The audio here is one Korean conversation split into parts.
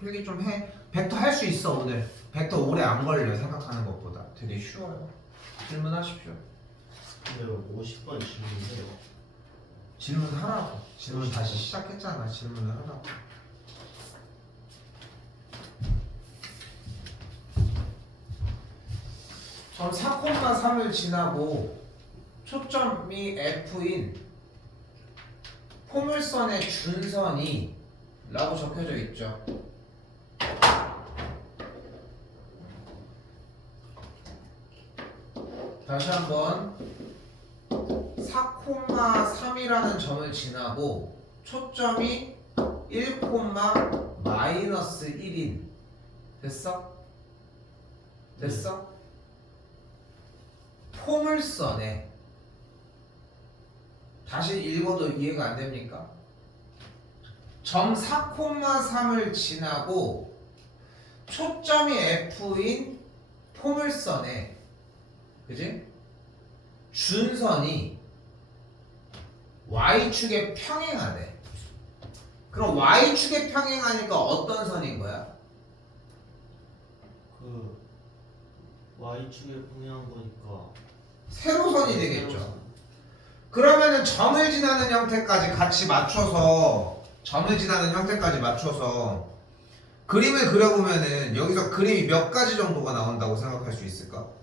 필기 좀 해. 벡터 할 수 있어 오늘. 벡터 오래 안 걸려 생각하는 것보다. 되게 쉬워요. 질문하십시오. 근데 50번 질문해요. 질문하라고. 질문 다시 시작했잖아. 질문을 하라고. 점 4,3을 지나고 초점이 F인 포물선의 준선이 라고 적혀져 있죠. 다시 한번 4,3이라는 점을 지나고 초점이 1,-1인 됐어? 됐어? 포물선에 다시 읽어도 이해가 안 됩니까? 점 4,3을 지나고 초점이 F인 포물선에 그지? 준선이 Y축에 평행하대. 그럼 Y축에 평행하니까 어떤 선인 거야? 그 Y축에 평행한 거니까 세로선이 되겠죠. 그러면은 점을 지나는 형태까지 같이 맞춰서 그림을 그려보면은 여기서 그림이 몇 가지 정도가 나온다고 생각할 수 있을까?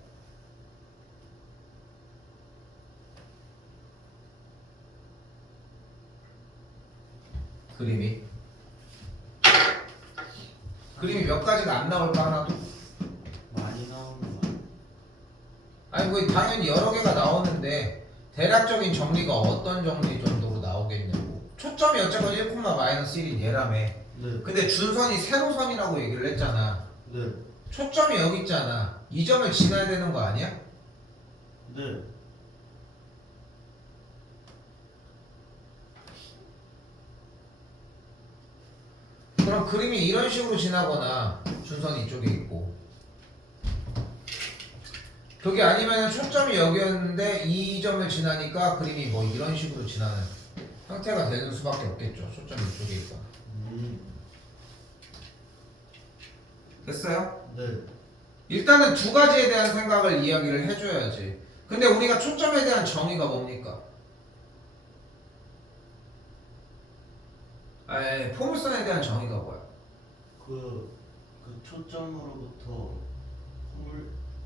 그림이 몇 가지가 안 나올까 하나도? 많이 나오는 거. 아니 뭐 당연히 여러 개가 나오는데 대략적인 정리가 어떤 정리 정도로 나오겠냐고. 초점이 어쨌건 1,-1인 얘라며. 네. 근데 준선이 세로선이라고 얘기를 했잖아. 네. 초점이 여기 있잖아. 이 점을 지나야 되는 거 아니야? 네. 그럼 그림이 이런 식으로 지나거나 준선이 이쪽에 있고 그게 아니면 초점이 여기였는데 이 점을 지나니까 그림이 뭐 이런 식으로 지나는 형태가 되는 수밖에 없겠죠. 초점이 이쪽에 있거나. 됐어요? 네. 일단은 두 가지에 대한 생각을 이야기를 해줘야지. 근데 우리가 초점에 대한 정의가 뭡니까? 포물선에 대한 정의가 뭐야? 그 초점으로부터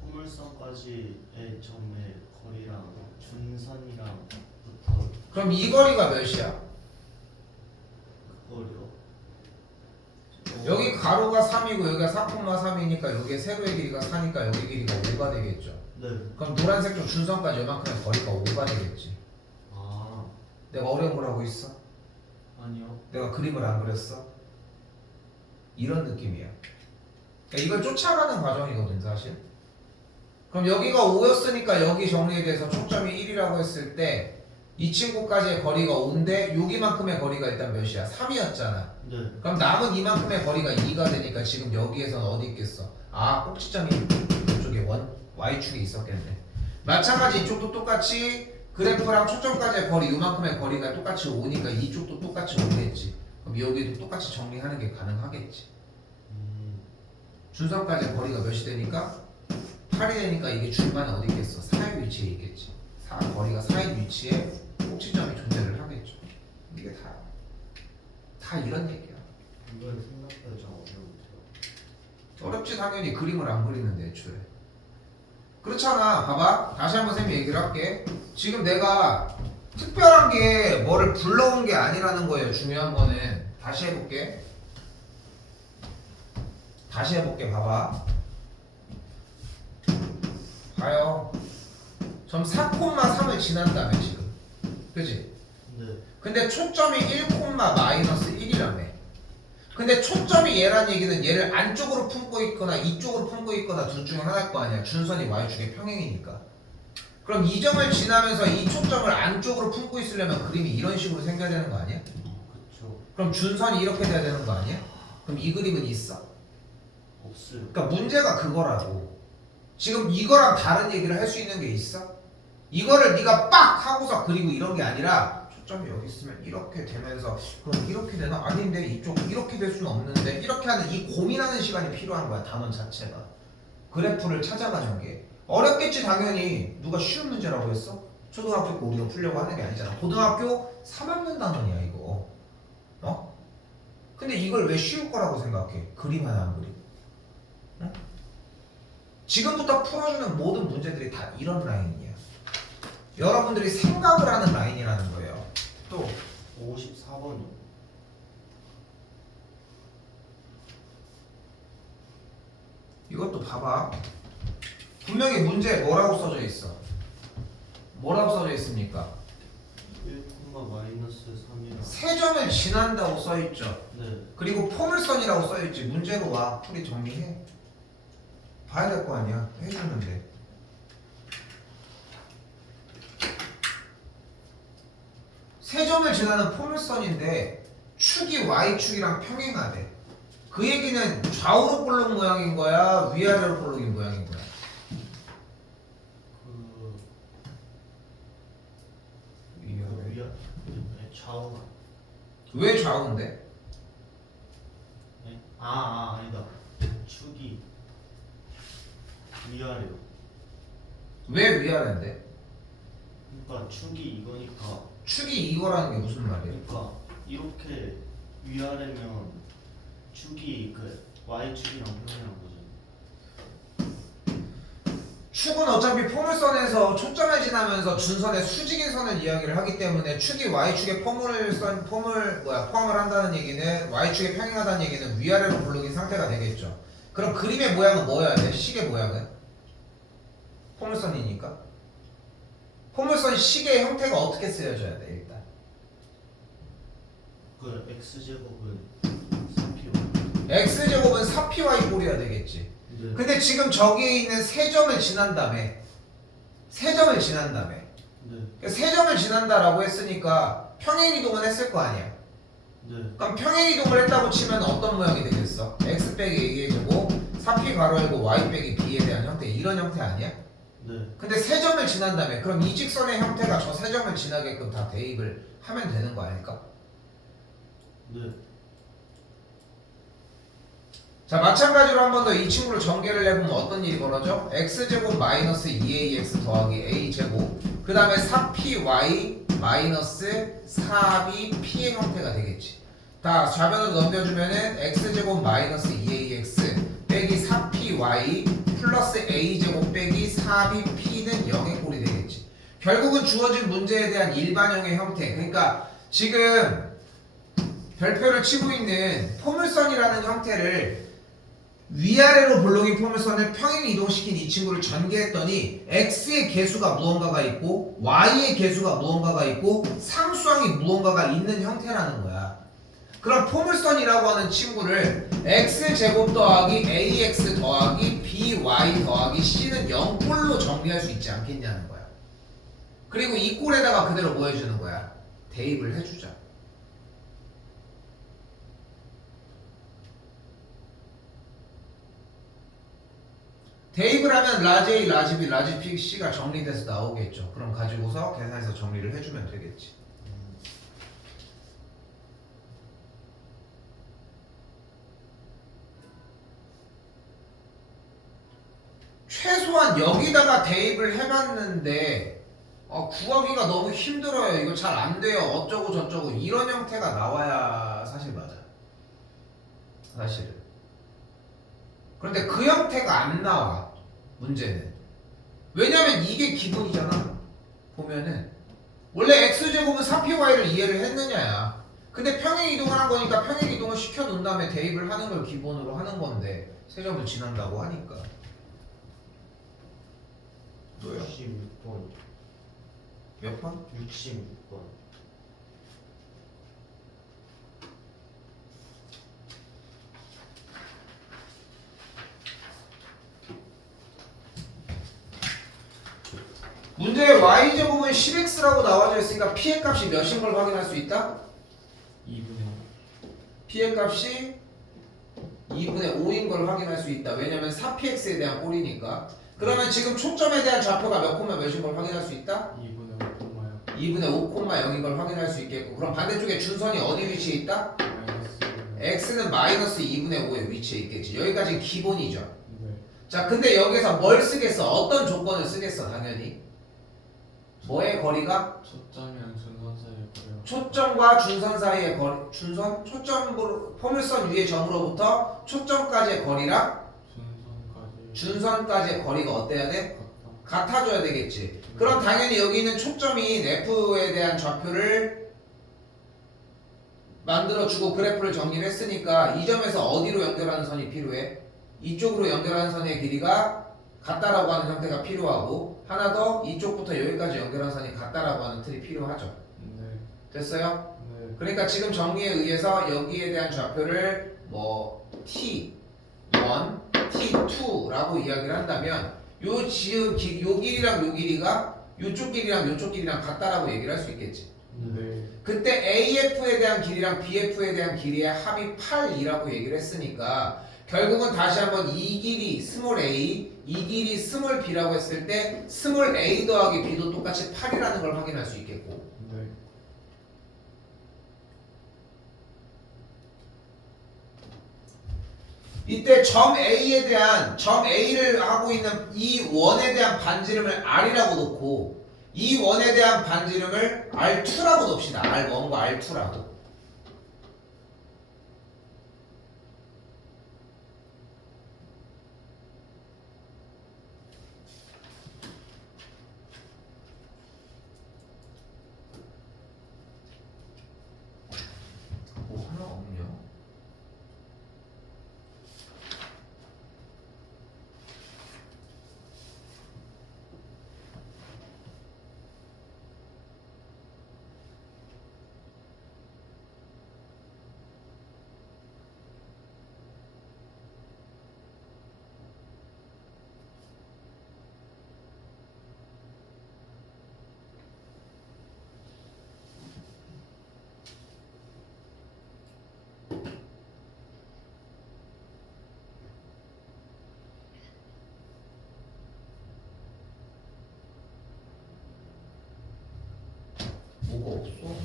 포물선까지의 점의 거리랑 준선이랑 붙어 그럼 이 거리가 몇이야? 그 거리요. 여기 가로가 3이고 여기가 4,3이니까 여기에 세로의 길이가 4니까 여기 길이가 5가 되겠죠. 네. 그럼 노란색 쪽 준선까지 요만큼의 거리가 5가 되겠지. 아, 내가 어려운 걸 하고 있어? 아니요. 내가 그림을 안 그렸어? 이런 느낌이야. 그러니까 이걸 쫓아가는 과정이거든 사실. 그럼 여기가 5였으니까 여기 정리에 대해서 초점이 1이라고 했을 때 이 친구까지의 거리가 5인데 여기만큼의 거리가 일단 몇이야? 3이었잖아. 네. 그럼 남은 이만큼의 거리가 2가 되니까 지금 여기에서는 어디 있겠어? 아, 꼭지점이 이쪽에 Y축에 있었겠네. 마찬가지 이쪽도 똑같이 그래프랑 초점까지의 거리 이만큼의 거리가 똑같이 5니까 이쪽도 똑같이 5겠지. 그럼 여기도 똑같이 정리하는 게 가능하겠지. 준선까지의 거리가 몇이 되니까 8이 되니까 이게 중간에 어디 있겠어? 4의 위치에 있겠지. 거리가 4의 위치에 꼭지점이 존재를 하겠죠. 이게 다 이런 얘기야. 이건 생각보다 좀 어려운데요. 어렵지 당연히 그림을 안 그리는데 애초에. 그렇잖아. 봐봐. 다시 한번 쌤이 얘기를 할게. 지금 내가 특별한 게 뭐를 불러온 게 아니라는 거예요. 중요한 거는. 다시 해볼게. 봐봐. 봐요. 점 4,3을 지난다며 지금. 그지? 네. 근데 초점이 1,-1이라며. 근데 초점이 얘란 얘기는 얘를 안쪽으로 품고 있거나 이쪽으로 품고 있거나 둘 중에 하나일 거 아니야. 준선이 Y축의 평행이니까. 그럼 이 점을 지나면서 이 초점을 안쪽으로 품고 있으려면 그림이 이런 식으로 생겨야 되는 거 아니야? 그렇죠. 그럼 준선이 이렇게 돼야 되는 거 아니야? 그럼 이 그림은 있어? 없어요. 그러니까 문제가 그거라고. 지금 이거랑 다른 얘기를 할 수 있는 게 있어? 이거를 네가 빡 하고서 그리고 이런 게 아니라 초점이 여기 있으면 이렇게 되면서 그럼 이렇게 되나? 아닌데 이쪽 이렇게 될 수는 없는데 이렇게 하는 이 고민하는 시간이 필요한 거야 단원 자체가. 그래프를 찾아가는 게 어렵겠지 당연히. 누가 쉬운 문제라고 했어? 초등학교 때 우리가 풀려고 하는 게 아니잖아. 고등학교 3학년 단원이야 이거. 어? 근데 이걸 왜 쉬울 거라고 생각해? 그림 하나 안 그리고. 어? 지금부터 풀어주는 모든 문제들이 다 이런 라인이야. 여러분들이 생각을 하는 라인이라는 거예요. 또 54번이요. 이것도 봐봐. 분명히 문제에 뭐라고 써져 있어? 뭐라고 써져 있습니까? 1, 마이너스 3이랑. 세점을 지난다고 써있죠. 네. 그리고 포물선이라고 써있지. 문제로 와. 풀이 정리해. 봐야 될 거 아니야. 해주는데. 세점을 지나는 포물선인데 축이 Y축이랑 평행하대. 그 얘기는 좌우로 볼록 모양인 거야? 위아래로 볼록인 모양인 거야? 위아. 네, 좌우. 왜 좌우인데? 네? 아니다. 축이 위아래요. 왜 위아래인데? 그러니까 축이 이거니까. 축이 이거라는 게 무슨 말이야? 그러니까 이렇게 위아래면 축이 그 Y축이랑 평행한 거죠. 축은 어차피 포물선에서 초점을 지나면서 준선의 수직인 선을 이야기를 하기 때문에 축이 Y축에 포물을 한다는 얘기는 Y축에 평행하다는 얘기는 위아래로 볼록인 상태가 되겠죠. 그럼 그림의 모양은 뭐여야 돼? 식의 모양은? 포물선이니까. 포물선 식의 형태가 어떻게 쓰여져야 돼 일단? 그 X제곱은 3P. X제곱은 4PY 꼴이어야 되겠지. 네. 근데 지금 저기에 있는 세 점을 지난 다음에 세 점을 지난다라고 했으니까 평행 이동을 했을 거 아니야. 네. 그럼 평행 이동을 했다고 치면 어떤 모양이 되겠어? x 빼기 a의 제곱 4p 가로 열고 y 빼기 b에 대한 형태, 이런 형태 아니야? 네. 근데 세 점을 지난 다음에 그럼 이 직선의 형태가 저 세 점을 지나게끔 다 대입을 하면 되는 거 아닐까? 네. 자, 마찬가지로 한 번 더 이 친구를 전개를 해보면 어떤 일이 벌어져? x제곱 마이너스 2ax 더하기 a제곱 그 다음에 4py 마이너스 4bp의 형태가 되겠지. 다 좌변으로 넘겨주면은 x제곱 마이너스 2ax 빼기 4py 플러스 a제곱 빼기 4bp는 0의 꼴이 되겠지. 결국은 주어진 문제에 대한 일반형의 형태, 그러니까 지금 별표를 치고 있는 포물선이라는 형태를 위아래로 볼록인 포물선을 평행 이동시킨 이 친구를 전개했더니 x의 개수가 무언가가 있고 y의 개수가 무언가가 있고 상수항이 무언가가 있는 형태라는 거야. 그럼 포물선이라고 하는 친구를 x제곱 더하기 ax 더하기 by 더하기 c는 0꼴로 정리할 수 있지 않겠냐는 거야. 그리고 이 꼴에다가 그대로 뭐 해주는 거야? 대입을 해주자. 대입을 하면 라지 A, 라지 B, 라지 P, C가 정리돼서 나오겠죠. 그럼 가지고서 계산해서 정리를 해주면 되겠지. 최소한 여기다가 대입을 해봤는데 구하기가 너무 힘들어요. 이거 잘 안 돼요. 어쩌고 저쩌고 이런 형태가 나와야 사실 맞아. 사실은. 그런데 그 형태가 안 나와. 문제는. 왜냐면 이게 기본이잖아. 보면은 원래 x제곱은 4py를 이해를 했느냐야. 근데 평행 이동을 한 거니까 평행 이동을 시켜놓은 다음에 대입을 하는 걸 기본으로 하는 건데 세 점을 지난다고 하니까. 또요? 66번. 몇 번? 66번. 문제에 y제곱은 10x라고 나와져 있으니까 p의 값이 몇인 걸 확인할 수 있다? 2분의 p의 값이 2분의 5인 걸 확인할 수 있다. 왜냐면 4px에 대한 꼴이니까. 그러면 지금 초점에 대한 좌표가 몇 콤마 몇인 걸 확인할 수 있다? 2분의 5콤마요. 2분의 5,0인 걸 확인할 수 있겠고 그럼 반대쪽에 준선이 어디 위치에 있다? 마이너스. x는 마이너스 2분의 5의 위치에 있겠지. 여기까지는 기본이죠. 네. 자 근데 여기서 뭘 쓰겠어? 어떤 조건을 쓰겠어 당연히? 뭐의 거리가? 초점이랑 중간 사이의 거리가. 초점과 준선 사이의 거리 준선? 초점으로 포물선 위의 점으로부터 초점까지의 거리랑 중선까지. 준선까지의 거리가 어때야 돼? 같다. 같아져야 되겠지. 그럼 당연히 여기 있는 초점인 F에 대한 좌표를 만들어주고 그래프를 정리를 했으니까 이 점에서 어디로 연결하는 선이 필요해? 이쪽으로 연결하는 선의 길이가 같다라고 하는 형태가 필요하고 하나 더 이쪽부터 여기까지 연결하는 선이 같다라고 하는 틀이 필요하죠. 네. 됐어요? 네. 그러니까 지금 정리에 의해서 여기에 대한 좌표를 뭐 T1, T2라고 이야기를 한다면 요 지금 요 길이랑 요 길이가 요쪽 길이랑 요쪽 길이랑 같다라고 얘기를 할 수 있겠지. 네. 그때 AF에 대한 길이랑 BF에 대한 길이의 합이 8이라고 얘기를 했으니까 결국은 다시 한번 이 길이 스몰 a, 이 길이 스몰 b라고 했을 때 스몰 a 더하기 b도 똑같이 8이라는 걸 확인할 수 있겠고 네. 이때 점 A를 하고 있는 이 원에 대한 반지름을 R이라고 놓고 이 원에 대한 반지름을 R2라고 놓읍시다. R1과 R2라고. 뭐 하나 없냐? 뭐가 없어?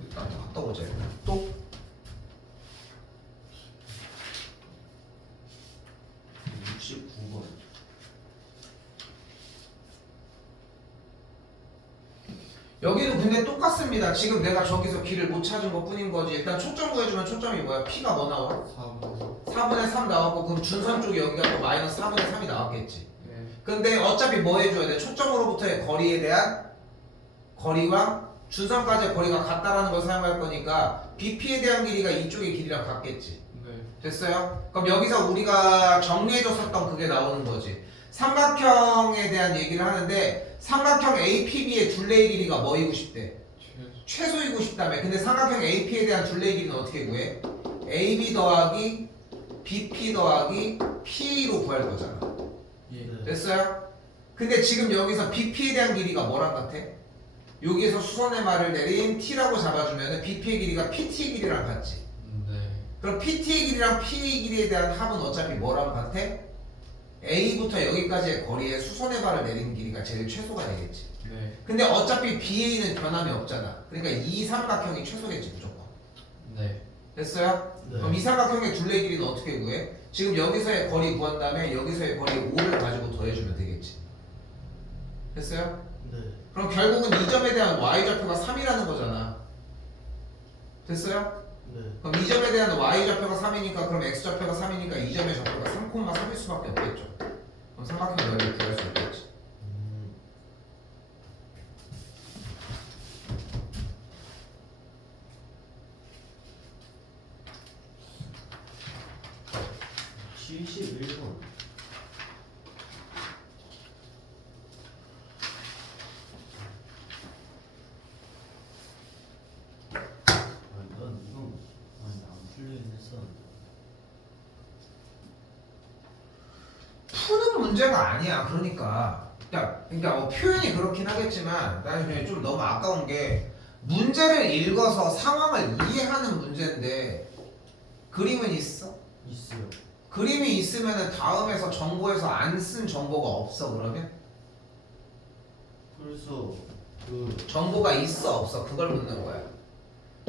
일단 갔다 오자. 또 69번. 여기도 근데 똑같습니다. 지금 내가 저기서 길을 못 찾은 것 뿐인 거지. 일단 초점 구해주면 초점이 뭐야? P가 뭐 나와? 4번. 4분의 3 나왔고 그럼 준선 쪽에 여기가 또 마이너스 4분의 3이 나왔겠지. 네. 근데 어차피 뭐 해줘야 돼? 초점으로부터의 거리에 대한 거리와 준선까지의 거리가 같다라는 걸 사용할 거니까 BP에 대한 길이가 이쪽의 길이랑 같겠지. 네. 됐어요? 그럼 여기서 우리가 정리해줬었던 그게 나오는 거지. 삼각형에 대한 얘기를 하는데 삼각형 APB의 둘레의 길이가 뭐이고 싶대? 최소이고 싶다며. 근데 삼각형 AP에 대한 둘레의 길이는 어떻게 구해? AB 더하기 BP 더하기 P로 구할 거잖아. 예. 됐어요? 근데 지금 여기서 BP에 대한 길이가 뭐랑 같아? 여기에서 수선의 말을 내린 T라고 잡아주면 BP의 길이가 PT의 길이랑 같지. 네. 그럼 PT의 길이랑 P의 길이에 대한 합은 어차피 뭐랑 같아? A부터 여기까지의 거리에 수선의 발을 내린 길이가 제일 최소가 되겠지. 네. 근데 어차피 BA는 변함이 없잖아. 그러니까 이 삼각형이 최소겠지 무조건. 네. 됐어요? 네. 그럼 이 삼각형의 둘레 길이는 어떻게 구해? 지금 여기서의 거리 구한 다음에 여기서의 거리 5를 가지고 더해주면 되겠지. 됐어요? 네. 그럼 결국은 이 점에 대한 y좌표가 3이라는 거잖아. 됐어요? 네. 그럼 이 점에 대한 y좌표가 3이니까 그럼 x좌표가 3이니까 이 점의 좌표가 3,3일 수밖에 없겠죠. 그럼 삼각형 넓이를 구할 수 있겠지. 음. 71번. 넌 이건 아니 안 풀리긴 했었는데. 푸는 문제가 아니야. 그러니까 뭐 표현이 그렇긴 하겠지만 나는 좀 너무 아까운 게 문제를 읽어서 상황을 이해하는 문제인데 그림은 있어? 있어요. 그림이 있으면 다음에서 정보에서 안 쓴 정보가 없어. 그러면 그래서 그 정보가 있어 없어 그걸 묻는 거야.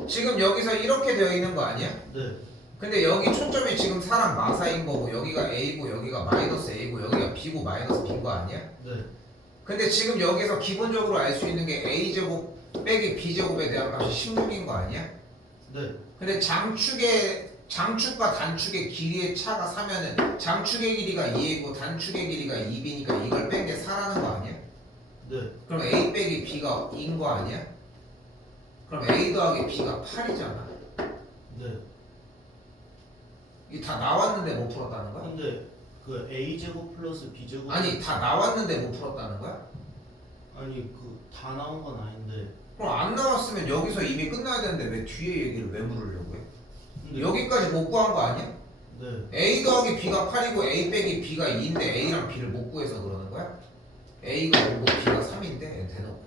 지금 여기서 이렇게 되어 있는 거 아니야? 네. 근데 여기 초점이 지금 사람 마사인 거고 여기가 A고 여기가 마이너스 A고 여기가 B고 마이너스 B인 거 아니야? 네. 근데 지금 여기서 기본적으로 알 수 있는 게 A제곱 빼기 B제곱에 대한 값이 16인 거 아니야? 네. 근데 장축과 단축의 길이의 차가 4면은 장축의 길이가 2이고 단축의 길이가 2B니까 이걸 뺀 게 4라는 거 아니야? 네. 그럼 A 빼기 B가 2인 거 아니야? 그럼 A 더하기 B가 8이잖아. 네. 이게 다 나왔는데 못 풀었다는 거야? 근데 그 A 제곱 플러스 B 제곱 아니 다 나왔는데 못 풀었다는 거야? 아니 그 다 나온 건 아닌데 그럼 안 나왔으면 여기서 이미 끝나야 되는데 왜 뒤에 얘기를 왜 물으려고 해? 근데 여기까지 못 구한 거 아니야? 네. A 더하기 B가 8이고 A 빼기 B가 2인데 A랑 B를 못 구해서 그러는 거야? A가 5고 B가 3인데 대놓고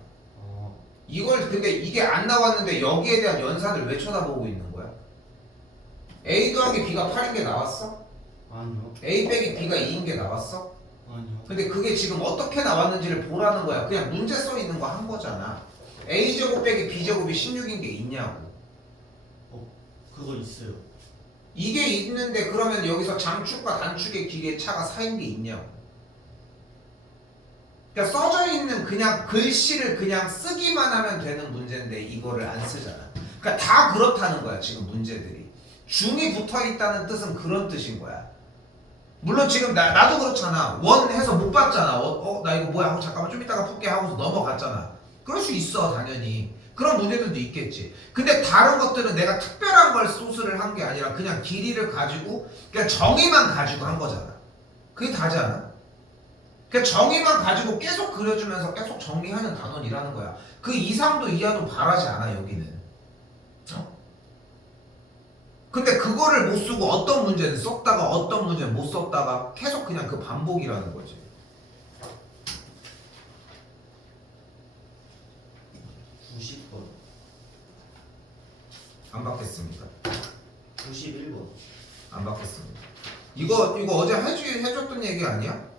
이걸 근데 이게 안 나왔는데 여기에 대한 연산을 왜 쳐다보고 있는 거야? A 더하기 B가 8인 게 나왔어? 아니요. A 빼기 B가 2인 게 나왔어? 아니요. 근데 그게 지금 어떻게 나왔는지를 보라는 거야. 그냥 문제 써 있는 거 한 거잖아. A제곱 빼기 B제곱이 16인 게 있냐고. 그거 있어요. 이게 있는데 그러면 여기서 장축과 단축의 길이의 차가 4인 게 있냐고. 그러니까 써져 있는 그냥 글씨를 그냥 쓰기만 하면 되는 문제인데 이거를 안 쓰잖아. 그러니까 다 그렇다는 거야 지금 문제들이. 중이 붙어 있다는 뜻은 그런 뜻인 거야. 물론 지금 나도 그렇잖아. 원 해서 못 봤잖아. 나 이거 뭐야 하고 잠깐만 좀 이따가 풀게 하고서 넘어갔잖아. 그럴 수 있어 당연히. 그런 문제들도 있겠지. 근데 다른 것들은 내가 특별한 걸 소스를 한 게 아니라 그냥 길이를 가지고 그냥 정의만 가지고 한 거잖아. 그게 다지 않아? 그러니까 정의만 가지고 계속 그려주면서 계속 정리하는 단원이라는 거야. 그 이상도 이하도 바라지 않아 여기는. 근데 그거를 못 쓰고 어떤 문제는 썼다가 어떤 문제는 못 썼다가 계속 그냥 그 반복이라는 거지. 90번. 안 받겠습니다. 91번. 안 받겠습니다. 이거 어제 해줬던 얘기 아니야?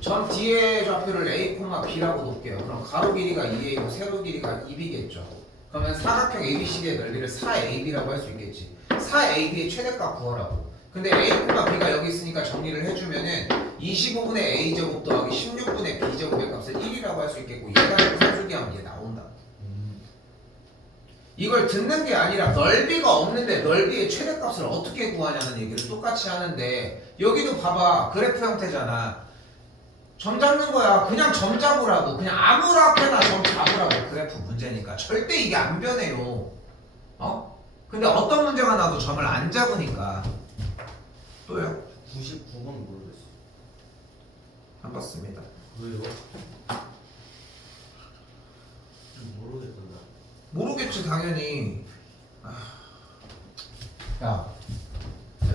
전 뒤에 좌표를 A, B라고 놓을게요. 그럼 가로 길이가 2A고 세로 길이가 2B겠죠. 그러면 사각형 ABCD의 넓이를 4AB라고 할 수 있겠지. 4AB의 최대값 구하라고. 근데 A, B가 여기 있으니까 정리를 해주면은 25분의 A제곱 더하기 16분의 B제곱의 값을 1이라고 할 수 있겠고 얘가 산수기하면 얘 나온다. 이걸 듣는 게 아니라 넓이가 없는데 넓이의 최대값을 어떻게 구하냐는 얘기를 똑같이 하는데 여기도 봐봐. 그래프 형태잖아. 점 잡는 거야. 그냥 점 잡으라고. 그냥 아무렇게나 점 잡으라고. 그래프 문제니까. 절대 이게 안 변해요. 근데 어떤 문제가 나도 점을 안 잡으니까. 또요? 99번 모르겠어. 안 봤습니다. 왜요? 모르겠다 나. 모르겠지 당연히. 야,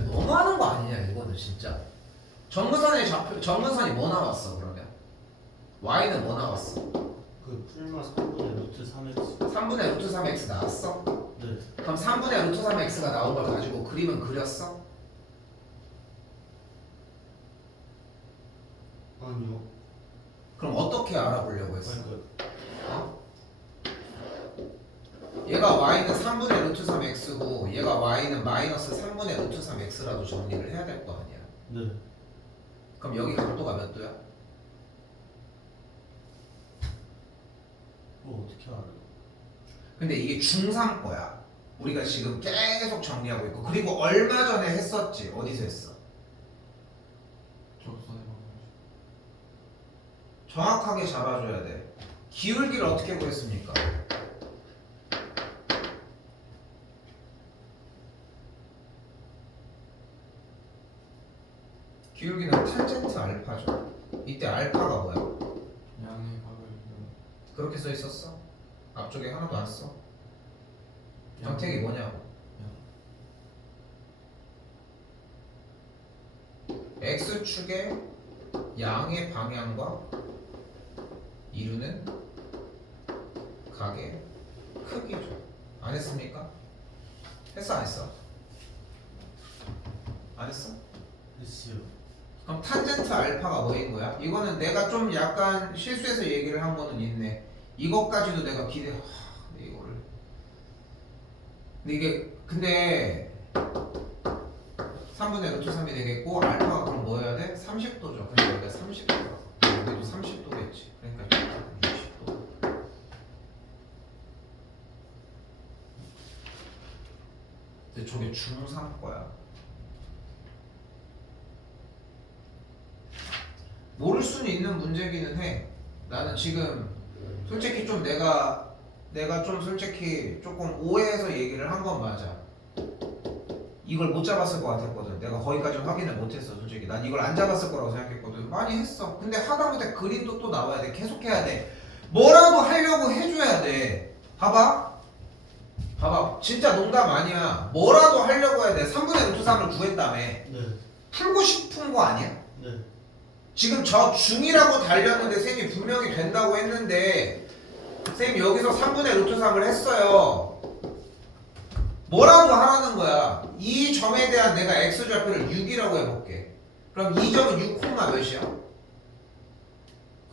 너무하는 거 아니냐 이거는 진짜. 정근선이 뭐 나왔어 그러면? y는 뭐 나왔어? 그 풀마 3분의 루트 3x. 3분의 루트 3x 나왔어? 네. 그럼 3분의 루트 3x가 나온 걸 가지고 그림은 그렸어? 아니요. 그럼 어떻게 알아보려고 했어? 그러니까 얘가 y는 3분의 루트 3x고 얘가 y는 마이너스 3분의 루트 3x라도 정리를 해야 될 거 아니야. 네. 그럼 여기 각도가 몇 도야? 그거 어떻게 알아요? 근데 이게 중3 거야. 우리가 지금 계속 정리하고 있고 그리고 얼마 전에 했었지. 어디서 했어? 정확하게 잡아줘야 돼. 기울기를 어떻게 구했습니까? 기울기는 탄젠트 알파죠. 이때 알파가 뭐야? 양의 각을 그렇게 써 있었어? 앞쪽에 하나도 안 써. 정택이 뭐냐고. X축의 양의 방향과 이루는 각의 크기죠. 안 했습니까? 했어 안 했어? 안 했어? 했어요. 그럼 탄젠트 알파가 뭐인 거야? 이거는 내가 좀 약간 실수해서 얘기를 한 거는 있네. 이것까지도 내가 근데 이거를 근데 이게 근데 3분의 루트 3이 되겠고 알파가 그럼 뭐 해야 돼? 30도죠. 근데 여기가 30도라서 여기도 30도겠지. 그러니까 60도. 근데 저게 중3 거야. 모를 수는 있는 문제기는 해. 나는 지금 솔직히 좀 내가 좀 솔직히 조금 오해해서 얘기를 한 건 맞아. 이걸 못 잡았을 것 같았거든. 내가 거기까지 확인을 못했어. 솔직히 난 이걸 안 잡았을 거라고 생각했거든. 많이 했어. 근데 하다못해 그림도 또 나와야 돼. 계속 해야 돼. 뭐라도 하려고 해줘야 돼. 봐봐 진짜 농담 아니야. 뭐라도 하려고 해야 돼. 3분의 루트 3을 구했다며. 네. 풀고 싶은 거 아니야? 네. 지금 저 중이라고 달렸는데 쌤이 분명히 된다고 했는데 쌤이 여기서 3분의 루트 3을 했어요. 뭐라도 하라는 거야. 이 점에 대한 내가 x좌표를 6이라고 해볼게. 그럼 이 점은 6, 몇이야?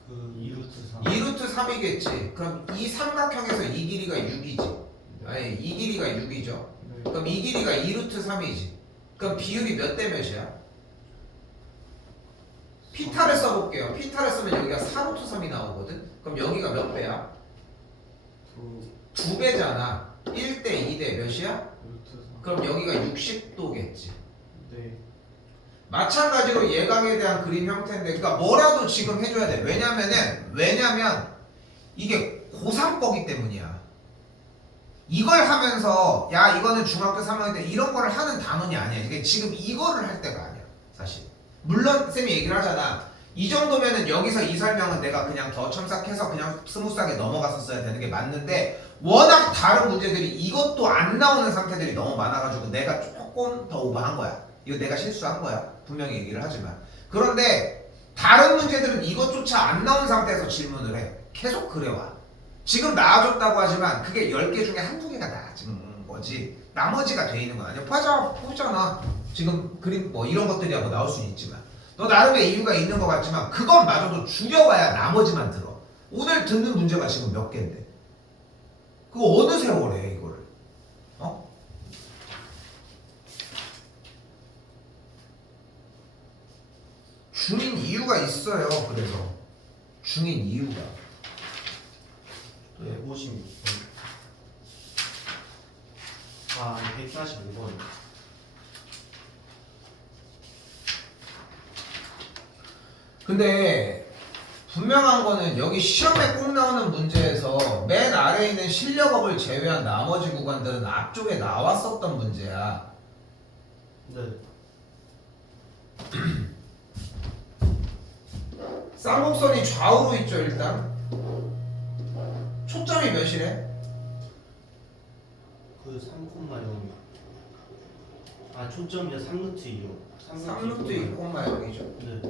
그 2루트 3. 2루트 3이겠지. 그럼 이 삼각형에서 이 길이가 6이지. 아니 이 길이가 6이죠. 네. 그럼 이 길이가 2루트 3이지. 그럼 비율이 몇 대 몇이야? 피타를 써볼게요. 피타를 쓰면 여기가 4루트 3이 나오거든. 그럼 여기가 몇 배야? 2배잖아. 1대 2대 몇이야? 루트 3. 그럼 여기가 60도겠지. 네. 마찬가지로 예각에 대한 그림 형태인데 그러니까 뭐라도 지금 해줘야 돼. 왜냐면 이게 고3 거기 때문이야. 이걸 하면서 야 이거는 중학교 3학년 때 이런 거를 하는 단원이 아니야. 이게 지금 이거를 할 때가 아니야. 사실. 물론 쌤이 얘기를 하잖아. 이 정도면은 여기서 이 설명은 내가 그냥 더 첨삭해서 그냥 스무스하게 넘어갔었어야 되는 게 맞는데 워낙 다른 문제들이 이것도 안 나오는 상태들이 너무 많아가지고 내가 조금 더 오버한 거야. 이거 내가 실수한 거야. 분명히 얘기를 하지만. 그런데 다른 문제들은 이것조차 안 나온 상태에서 질문을 해. 계속 그래와. 지금 나아졌다고 하지만 그게 10개 중에 한두 개가 나아진 거지. 나머지가 돼 있는 거 아니야. 보잖아. 지금 그림 뭐 이런 것들이야 뭐 나올 수는 있지만 너 나름의 이유가 있는 것 같지만 그건 마저도 줄여와야 나머지만 들어. 오늘 듣는 문제가 지금 몇 개인데 그거 어느 세월에 이거를 어? 중인 이유가 있어요. 그래서 중인 이유가 156번. 아, 145번. 근데 분명한 거는 여기 시험에 꼭 나오는 문제에서 맨 아래에 있는 실력업을 제외한 나머지 구간들은 앞쪽에 나왔었던 문제야. 네. 쌍곡선이 좌우로 있죠. 일단 초점이 몇이래? 그 3,0. 아, 초점이야 3루트 2요. 3루트 2,0이죠. 네.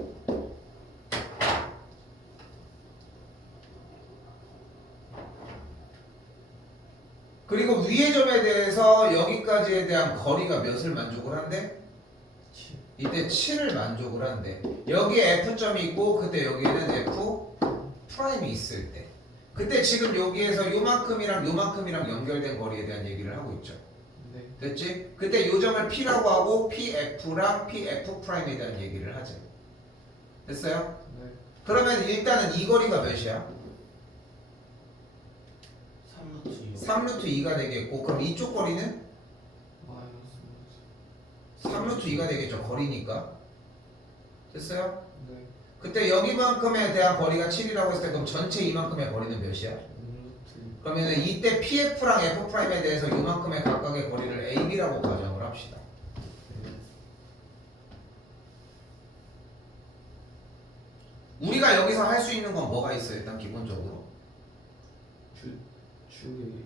그리고 위의 점에 대해서 여기까지에 대한 거리가 몇을 만족을 한대? 7. 이때 7을 만족을 한대. 여기에 F점이 있고 그때 여기에는 F 프라임이 있을 때 그때 지금 여기에서 요만큼이랑 요만큼이랑 연결된 거리에 대한 얘기를 하고 있죠. 네. 됐지? 그때 요 점을 P라고 하고 PF랑 PF 프라임에 대한 얘기를 하지. 됐어요? 네. 그러면 일단은 이 거리가 몇이야? 3루트 2요. 3루트 2가 되겠고 그럼 이쪽 거리는? 마이너스 3루트 2가 되겠죠. 거리니까. 됐어요? 네. 그때 여기만큼에 대한 거리가 7이라고 했을 때 그럼 전체 이만큼의 거리는 몇이야? 루트. 그러면 이때 PF랑 F'에 대해서 이만큼의 각각의 거리를 AB라고 가정을 합시다. 네. 우리가 여기서 할 수 있는 건 뭐가 있어? 일단 기본적으로 축의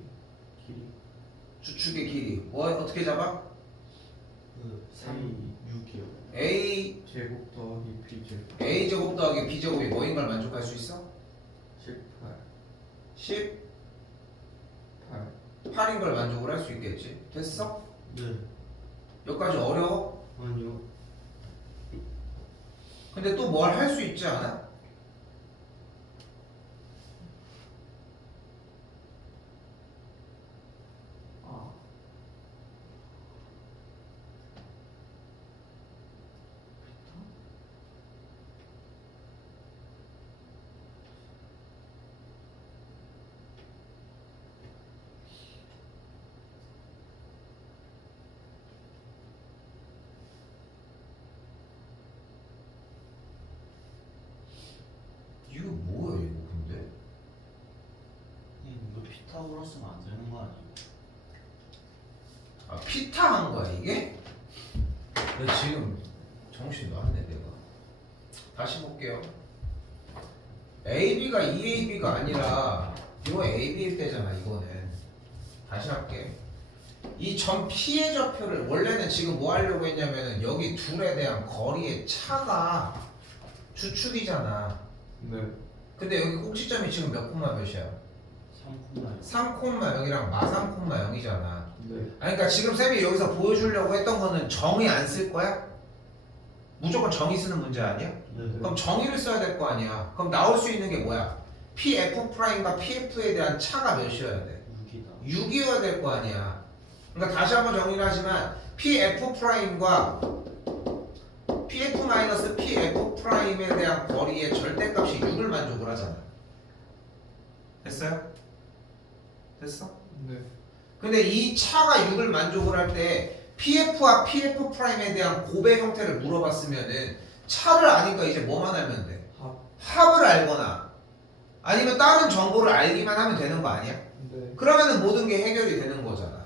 길이. 주축의 길이 뭐 어떻게 잡아? 그 3, 6이요. A 제곱 더하기 B 제곱. A 제곱 더하기 B 제곱이 뭐인 걸 만족할 수 있어? 18 10 8 8인 걸 만족을 할 수 있겠지. 됐어? 네. 여기까지 어려워? 아니요. 근데 또 뭘 할 수 있지 않아? 아 이거 뭐야 이거 근데? 이거 피타고라스는 안 되는 거 아니에요? 아 피타 한 거야 이게? 나 지금 정신 나갔네 내가. 다시 볼게요. AB가 2AB가 아니라 이거 AB일 때잖아 이거는. 다시 할게. 이 점 P의 좌표를 원래는 지금 뭐 하려고 했냐면은 여기 둘에 대한 거리의 차가 주축이잖아. 네 근데 여기 꼭지점이 지금 몇 콤마 몇이야? 3콤마요. 3,0이랑 마3,0이잖아. 네 아니 그러니까 지금 쌤이 여기서 보여주려고 했던 거는 정의 안 쓸 거야? 무조건 정의 쓰는 문제 아니야? 네. 그럼 정의를 써야 될 거 아니야. 그럼 나올 수 있는 게 뭐야? PF'과 PF에 대한 차가 몇이어야 돼? 6이다. 6이어야 될 거 아니야. 그러니까 다시 한번 정리를 하지만 PF'과 PF-PF'에 대한 거리의 절대값이 6을 만족을 하잖아. 됐어요? 됐어? 네 근데 이 차가 6을 만족을 할 때 PF와 PF'에 대한 곱의 형태를 물어봤으면은 차를 아니까 이제 뭐만 알면 돼? 합 합을 알거나 아니면 다른 정보를 알기만 하면 되는 거 아니야? 네 그러면은 모든 게 해결이 되는 거잖아.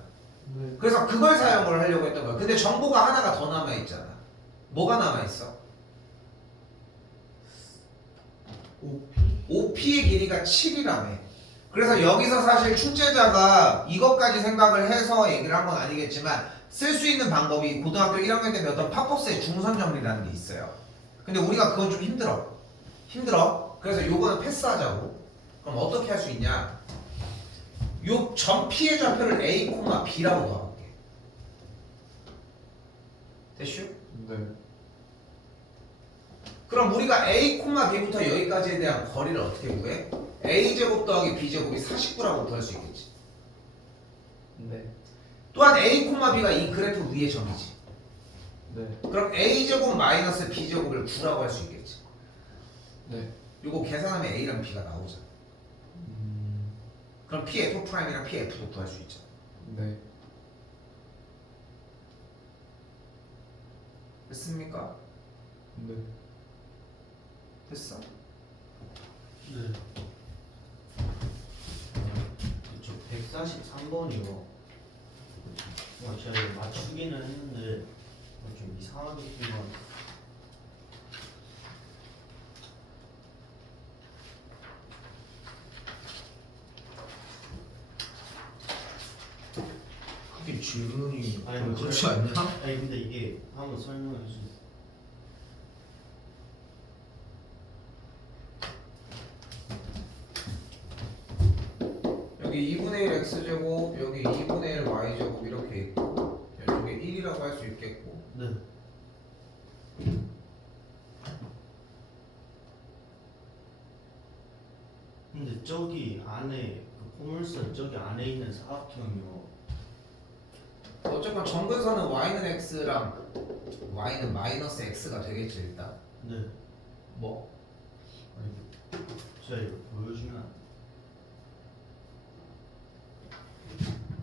네 그래서 그걸 사용을 하려고 했던 거야. 근데 정보가 하나가 더 남아있잖아. 뭐가 남아있어? OP OP의 길이가 7이라며. 그래서 여기서 사실 출제자가 이것까지 생각을 해서 얘기를 한 건 아니겠지만 쓸 수 있는 방법이 고등학교 1학년 때 배웠던 파폭스의 중선 정리라는 게 있어요. 근데 우리가 그건 좀 힘들어. 그래서 요거는 패스하자고. 그럼 어떻게 할 수 있냐? 요 점 P의 좌표를 A, B라고 놔볼게. 됐슈? 네 그럼 우리가 A, B부터 여기까지에 대한 거리를 어떻게 구해? A제곱 더하기 B제곱이 49라고 구할 수 있겠지. 네 또한 A, B가 이 그래프 위의 점이지. 네 그럼 A제곱 마이너스 B제곱을 9라고 할 수 있겠지. 네 요거 계산하면 A랑 B가 나오잖아. 그럼 PF'이랑 PF도 구할 수 있잖아. 네 됐습니까? 네 됐어? 네. 그쵸. 143번이요. 제가 이거 맞추기는 했는데 좀 이상하게 푼건 그게 질문이 아니, 좀 뭐 그렇지 않냐? 아니 근데 이게 한번 설명해 주세요. 여기 2분의 1 x제곱, 여기 2분의 1 y제곱 이렇게 있고 이쪽에 1이라고 할 수 있겠고. 네. 근데 저기 안에 그 포물선 저기 안에 있는 사각형이요. 어쨌건 정근선은 y는 x랑 y는 마이너스 x가 되겠지 일단. 네. 뭐? 아니, 제가 이거 보여주면 안 돼요?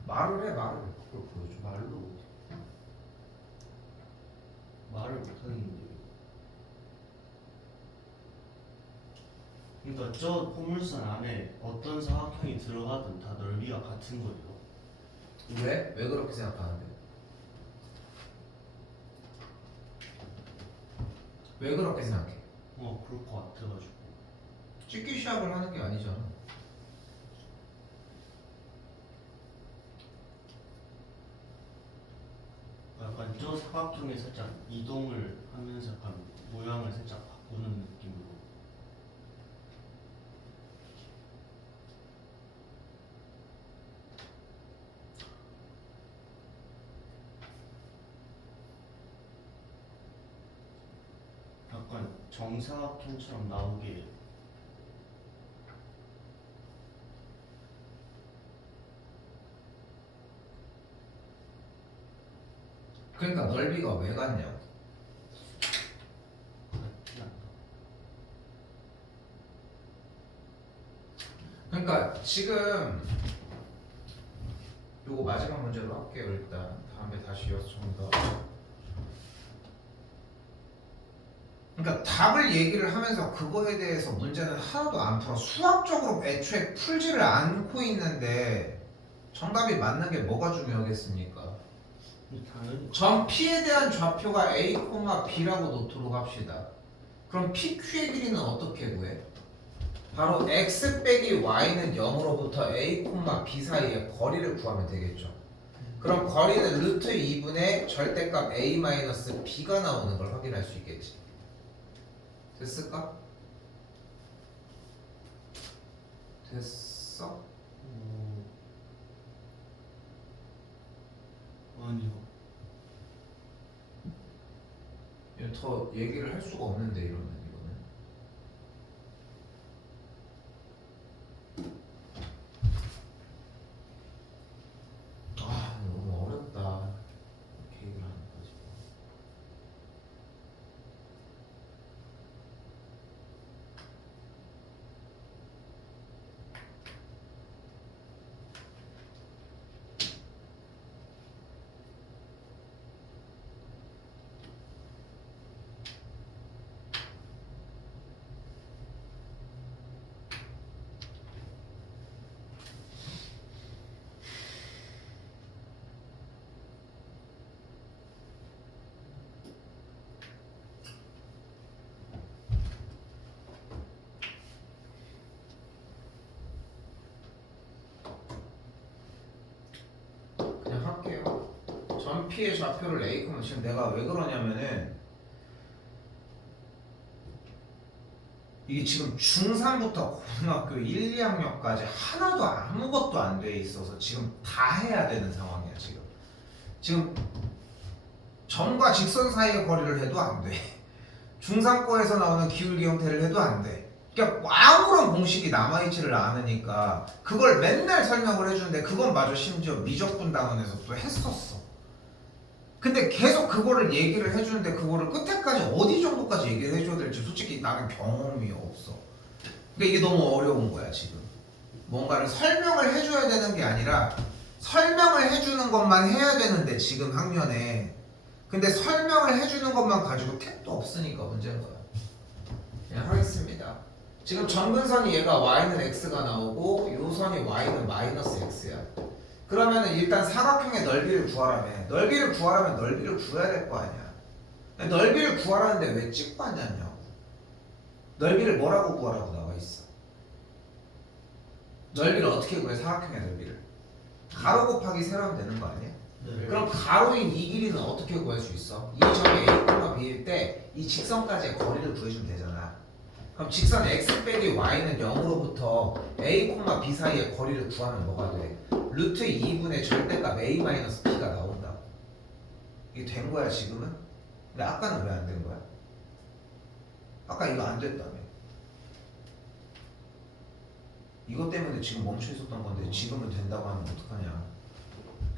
말을 해 말을. 그걸 보여줘. 말로 못해. 말을 못하겠는데. 그러니까 저 포물선 안에 어떤 사각형이 들어가든 다 넓이가 같은 거예요. 왜? 왜 그렇게 생각하는데? 왜 그렇게 생각해? 그럴 것 같아가지고. 찍기 시합을 하는 게 아니잖아. 약간 저 사각형에 살짝 이동을 하면서 약간 모양을 살짝 바꾸는 느낌으로. 약간 정사각형처럼 나오게. 그러니까 넓이가 왜 같냐고. 같지 않나? 그러니까 지금 요거 마지막 문제로 할게요. 일단 다음에 다시 이어서 좀 더. 그러니까 답을 얘기를 하면서 그거에 대해서 문제는 하나도 안 풀어. 수학적으로 애초에 풀지를 않고 있는데 정답이 맞는 게 뭐가 중요하겠습니까? 당연히 점 P에 대한 좌표가 A, B라고 놓도록 합시다. 그럼 PQ의 길이는 어떻게 구해? 바로 X 빼기 Y는 0으로부터 A, B 사이의 거리를 구하면 되겠죠. 그럼 거리는 루트 2분의 절대값 A-B가 나오는 걸 확인할 수 있겠지. 됐을까? 됐어? 아니요. 더 얘기를 할 수가 없는데 이러면 이거는. 아 너무 어렵다. 이렇게 얘기를 하는 거지. 그냥 할게요. 점 P의 좌표를 A, 지금 내가 왜 그러냐면은 이게 지금 중3부터 고등학교 1, 2학년까지 하나도 아무것도 안 돼 있어서 지금 다 해야 되는 상황이야 지금. 지금 점과 직선 사이의 거리를 해도 안 돼. 중3거에서 나오는 기울기 형태를 해도 안 돼. 그러니까 아무런 공식이 남아있지를 않으니까 그걸 맨날 설명을 해주는데 그건 마저 심지어 미적분당원에서 또 했었어. 근데 계속 그거를 얘기를 해주는데 그거를 끝에까지 어디 정도까지 얘기를 해줘야 될지 솔직히 나는 경험이 없어. 그러니까 이게 너무 어려운 거야 지금. 뭔가를 설명을 해줘야 되는 게 아니라 설명을 해주는 것만 해야 되는데 지금 학년에 근데 설명을 해주는 것만 가지고 택도 없으니까 문제인 거야. 그냥 하겠습니다. 지금 점근선이 얘가 y는 x가 나오고 요 선이 y는 마이너스 x야. 그러면은 일단 사각형의 넓이를 구하라며. 넓이를 구하라면 넓이를 구해야 될 거 아니야. 넓이를 구하라는데 왜 찍고 앉았냐고. 넓이를 뭐라고 구하라고 나와 있어. 넓이를 어떻게 구해? 사각형의 넓이를 가로 곱하기 세로 하면 되는 거 아니야? 네. 그럼 가로인 이 길이는 어떻게 구할 수 있어? 이 점이 A, B일 때 이 직선까지의 거리를 구해주면 되잖아. 그럼 직선 x 빼기 y는 0으로부터 A, B 사이의 거리를 구하면 뭐가 돼? 루트 2분의 절대값 A-B가 나온다. 이게 된 거야 지금은? 근데 아까는 왜 안 된 거야? 아까 이거 안 됐다며. 이것 때문에 지금 멈춰 있었던 건데 지금은 된다고 하면 어떡하냐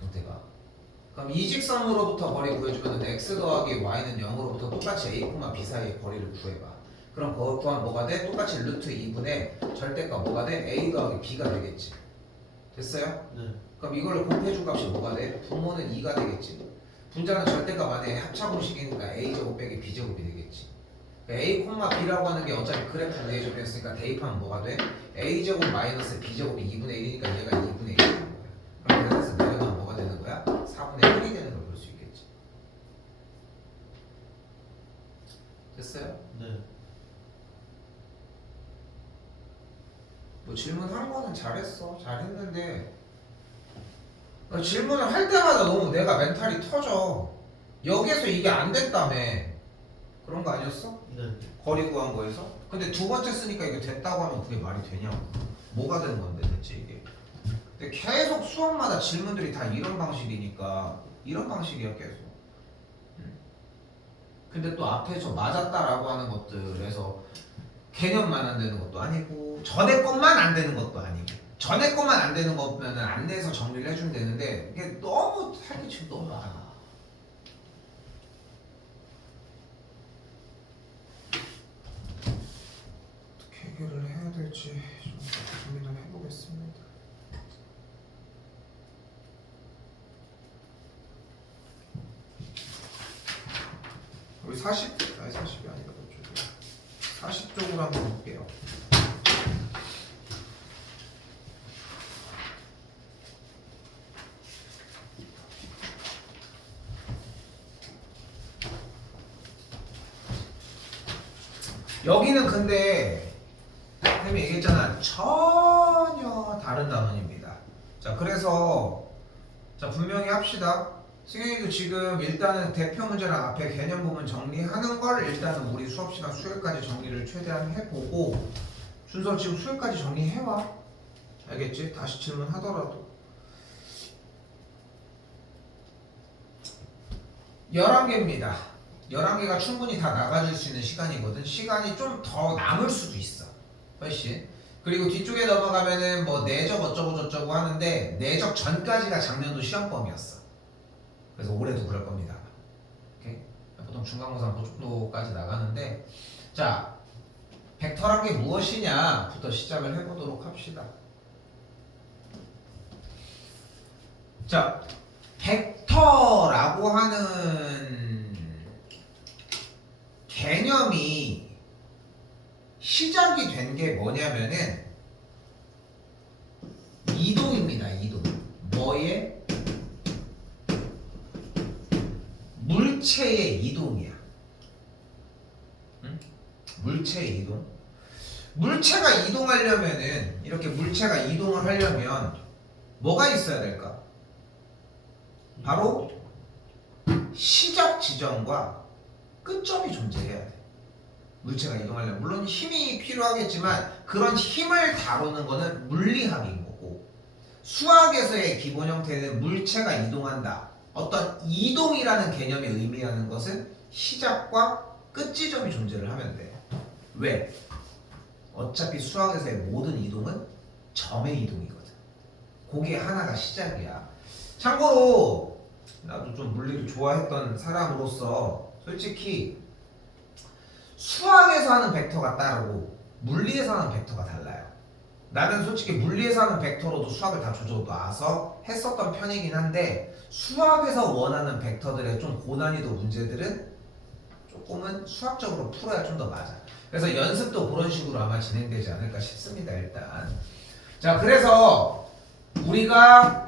형태가. 그럼 이 직선으로부터 거리 구해주면 x 더하기 y는 0으로부터 똑같이 A, B 사이의 거리를 구해봐. 그럼 그거 또한 뭐가 돼? 똑같이 루트 2분의 절대값 뭐가 돼? A 더하기 B가 되겠지. 됐어요? 네. 그럼 이걸로 곱해준 값이 뭐가 돼? 분모는 2가 되겠지. 분자는 절대값 안에 합차공식이니까 A제곱 빼기 B제곱이 되겠지. A, B라고 하는 게 어차피 그래프 위에 적혀있으니까 대입하면 뭐가 돼? A제곱 마이너스 B제곱이 2분의 1이니까 얘가 2분의 1이 되는 거야. 그럼 그래서 내려가면 뭐가 되는 거야? 4분의 1이 되는 걸 볼 수 있겠지. 됐어요? 네. 뭐 질문한 거는 잘했어. 잘했는데 질문을 할 때마다 너무 내가 멘탈이 터져. 여기에서 이게 안 됐다며. 그런 거 아니었어? 네. 거리 구한 거에서? 근데 두 번째 쓰니까 이게 됐다고 하면 그게 말이 되냐고. 뭐가 되는 건데 대체 이게. 근데 계속 수업마다 질문들이 다 이런 방식이니까 이런 방식이야 계속. 근데 또 앞에서 맞았다라고 하는 것들에서 개념만 안 되는 것도 아니고 전에 것만 안 되는 것도 아니고 전에 것만 안 되는 거면은 안 내서 정리를 해주면 되는데 이게 너무 살기 지금 너무 많아. 어떻게 해결을 해야 될지 좀 고민을 해보겠습니다. 우리 40이 아니라 그쪽이야. 40쪽으로 한번 볼게요. 여기는 근데 선생님이 얘기했잖아. 전혀 다른 단원입니다. 자, 그래서 자 분명히 합시다. 승현이도 지금 일단은 대표 문제랑 앞에 개념 부분 정리하는 걸 일단은 우리 수업 시간 수요일까지 정리를 최대한 해보고 순서 지금 수요일까지 정리해와. 알겠지? 다시 질문하더라도 11개입니다. 11개가 충분히 다 나가줄 수 있는 시간이거든. 시간이 좀 더 남을 수도 있어. 훨씬. 그리고 뒤쪽에 넘어가면은 뭐 내적 어쩌고 저쩌고 하는데 내적 전까지가 작년도 시험범위였어. 그래서 올해도 그럴 겁니다. 오케이? 보통 중간고사 그 정도까지 나가는데 자 벡터란 게 무엇이냐부터 시작을 해보도록 합시다. 자 벡터라고 하는 개념이 시작이 된 게 뭐냐면은 이동입니다. 이동. 뭐의? 물체의 이동이야. 응? 물체의 이동. 물체가 이동하려면은 이렇게 물체가 이동을 하려면 뭐가 있어야 될까? 바로 시작 지점과 끝점이 존재해야 돼. 물체가 이동하려면 물론 힘이 필요하겠지만 그런 힘을 다루는 거는 물리학인 거고 수학에서의 기본 형태는 물체가 이동한다. 어떤 이동이라는 개념이 의미하는 것은 시작과 끝 지점이 존재를 하면 돼. 왜? 어차피 수학에서의 모든 이동은 점의 이동이거든. 그게 하나가 시작이야. 참고로 나도 좀 물리를 좋아했던 사람으로서 솔직히 수학에서 하는 벡터가 따르고 물리에서 하는 벡터가 달라요. 나는 솔직히 물리에서 하는 벡터로도 수학을 다 조져놔서 했었던 편이긴 한데 수학에서 원하는 벡터들의 좀 고난이도 문제들은 조금은 수학적으로 풀어야 좀 더 맞아. 그래서 연습도 그런 식으로 아마 진행되지 않을까 싶습니다. 일단 자 그래서 우리가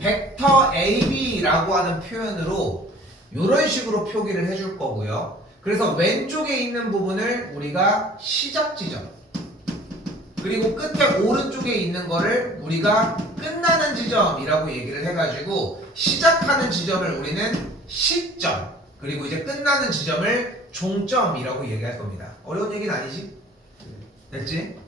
벡터 AB라고 하는 표현으로 이런 식으로 표기를 해줄 거고요. 그래서 왼쪽에 있는 부분을 우리가 시작 지점 그리고 끝에 오른쪽에 있는 거를 우리가 끝나는 지점이라고 얘기를 해가지고 시작하는 지점을 우리는 시점 그리고 이제 끝나는 지점을 종점이라고 얘기할 겁니다. 어려운 얘기는 아니지? 됐지?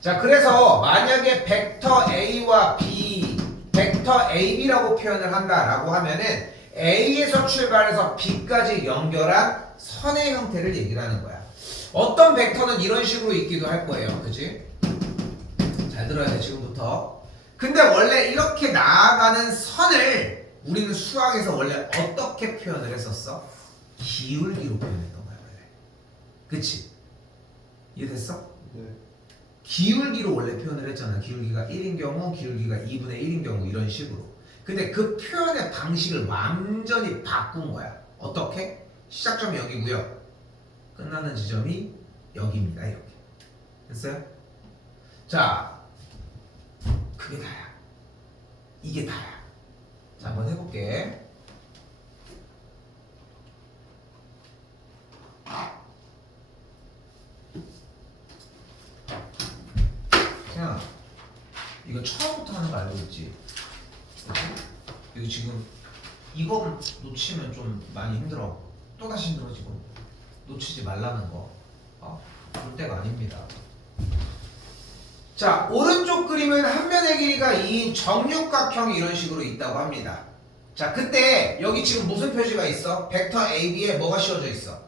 자 그래서 만약에 벡터 A와 B 벡터 AB라고 표현을 한다라고 하면은 A에서 출발해서 B까지 연결한 선의 형태를 얘기를 하는 거야. 어떤 벡터는 이런 식으로 있기도 할 거예요. 그치? 잘 들어야 돼 지금부터. 근데 원래 이렇게 나아가는 선을 우리는 수학에서 원래 어떻게 표현을 했었어? 기울기로 표현했던 거야 원래. 그치? 이해됐어? 네. 기울기로 원래 표현을 했잖아. 기울기가 1인 경우, 기울기가 2분의 1인 경우 이런 식으로. 근데 그 표현의 방식을 완전히 바꾼 거야. 어떻게? 시작점이 여기고요. 끝나는 지점이 여기입니다. 이렇게. 됐어요? 자, 그게 다야. 이게 다야. 자, 한번 해볼게. 태연아, 이거 처음부터 하는 거 알고 있지? 그치? 이거 지금 이거 놓치면 좀 많이 힘들어. 또다시 힘들어 지금. 놓치지 말라는 거. 그럴 때가 아닙니다. 자, 오른쪽 그림은 한 면의 길이가 2인 정육각형이 이런 식으로 있다고 합니다. 자, 그때 여기 지금 무슨 표시가 있어? 벡터 AB에 뭐가 씌워져 있어?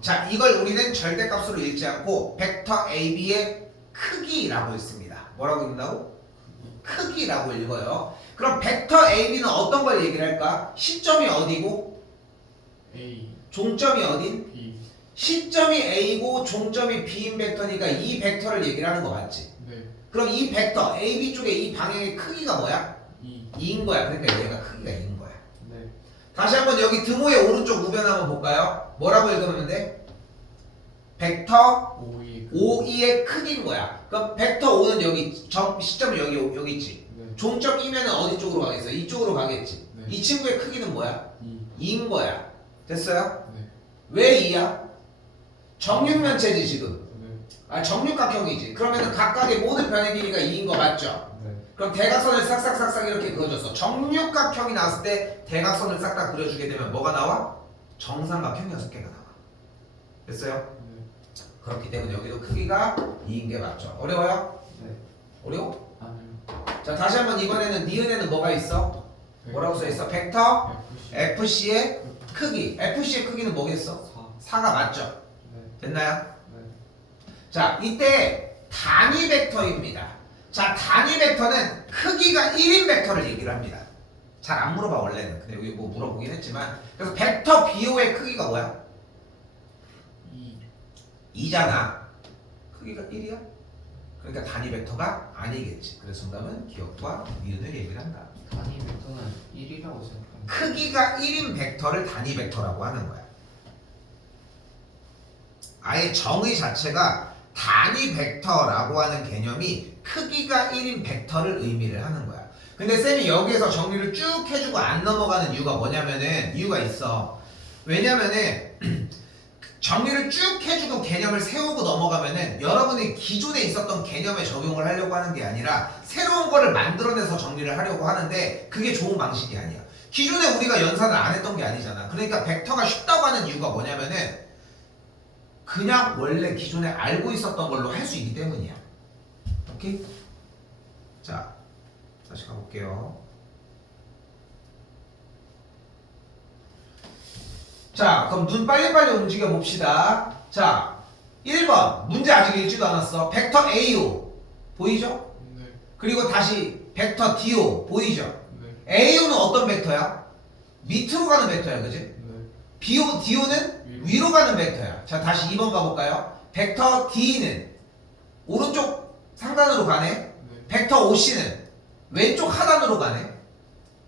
자, 이걸 우리는 절대값으로 읽지 않고 벡터 AB의 크기라고 읽습니다. 뭐라고 읽는다고? 크기라고 읽어요. 그럼 벡터 AB는 어떤 걸 얘기를 할까? 시점이 어디고 A 종점이 어딘? B 시점이 A고 종점이 B인 벡터니까 이 벡터를 얘기를 하는 거 맞지? 네 그럼 이 벡터 AB 쪽에 이 방향의 크기가 뭐야? E 2인 거야. 그러니까 얘가 크기가 2인 거야. 네 다시 한번 여기 등호의 오른쪽 우변 한번 볼까요? 뭐라고 읽으면 돼? 벡터 5E 5E의 크기인 거야. 그럼 벡터 5는 여기 시점이 여기 있지. 네 종점 E면은 어디 쪽으로 가겠어? 이쪽으로 가겠지. 네. 이 친구의 크기는 뭐야? E 2인 거야. 됐어요? 네 왜 2야? 정육면체지 지금. 네 아, 정육각형이지. 그러면은 각각의 모든 변의 길이가 2인 거 맞죠? 네 그럼 대각선을 싹싹싹싹 이렇게 그어줬어. 정육각형이 나왔을 때 대각선을 싹 다 그려주게 되면 뭐가 나와? 정삼각형 6개가 나와. 됐어요? 네 그렇기 때문에 여기도 크기가 2인 게 맞죠. 어려워요? 네 어려워? 아니요 자, 다시 한번 이번에는 니은에는 뭐가 있어? 뭐라고 써있어? 벡터 FC FC의 크기. FC의 크기는 뭐겠어? 4 4가 맞죠? 네 됐나요? 네 자, 이때 단위 벡터입니다. 자, 단위 벡터는 크기가 1인 벡터를 얘기를 합니다. 잘 안 물어봐 원래는. 근데 여기 뭐 물어보긴 했지만. 그래서 벡터 BO의 크기가 뭐야? 2 2잖아. 크기가 1이야? 그러니까 단위 벡터가 아니겠지. 그래서 정답은 기억과 니은을 얘기를 한다. 단위 벡터는 1이라고 생각합니다. 크기가 1인 벡터를 단위 벡터라고 하는 거야. 아예 정의 자체가 단위 벡터라고 하는 개념이 크기가 1인 벡터를 의미를 하는 거야. 근데 쌤이 여기에서 정리를 쭉 해주고 안 넘어가는 이유가 뭐냐면은 이유가 있어. 왜냐면은 정리를 쭉 해주고 개념을 세우고 넘어가면은 여러분이 기존에 있었던 개념에 적용을 하려고 하는 게 아니라 새로운 거를 만들어내서 정리를 하려고 하는데 그게 좋은 방식이 아니야. 기존에 우리가 연산을 안 했던 게 아니잖아. 그러니까 벡터가 쉽다고 하는 이유가 뭐냐면은 그냥 원래 기존에 알고 있었던 걸로 할 수 있기 때문이야. 오케이? 자, 다시 가볼게요. 자, 그럼 눈 빨리빨리 움직여 봅시다. 자, 1번 문제 아직 읽지도 않았어. 벡터 AO 보이죠? 네 그리고 다시 벡터 DO 보이죠? 네 AO는 어떤 벡터야? 밑으로 가는 벡터야, 그지? 네 DO는 위로 가는 벡터야. 자, 다시 2번 가볼까요? 벡터 D는 오른쪽 상단으로 가네. 네 벡터 OC는 왼쪽 하단으로 가네.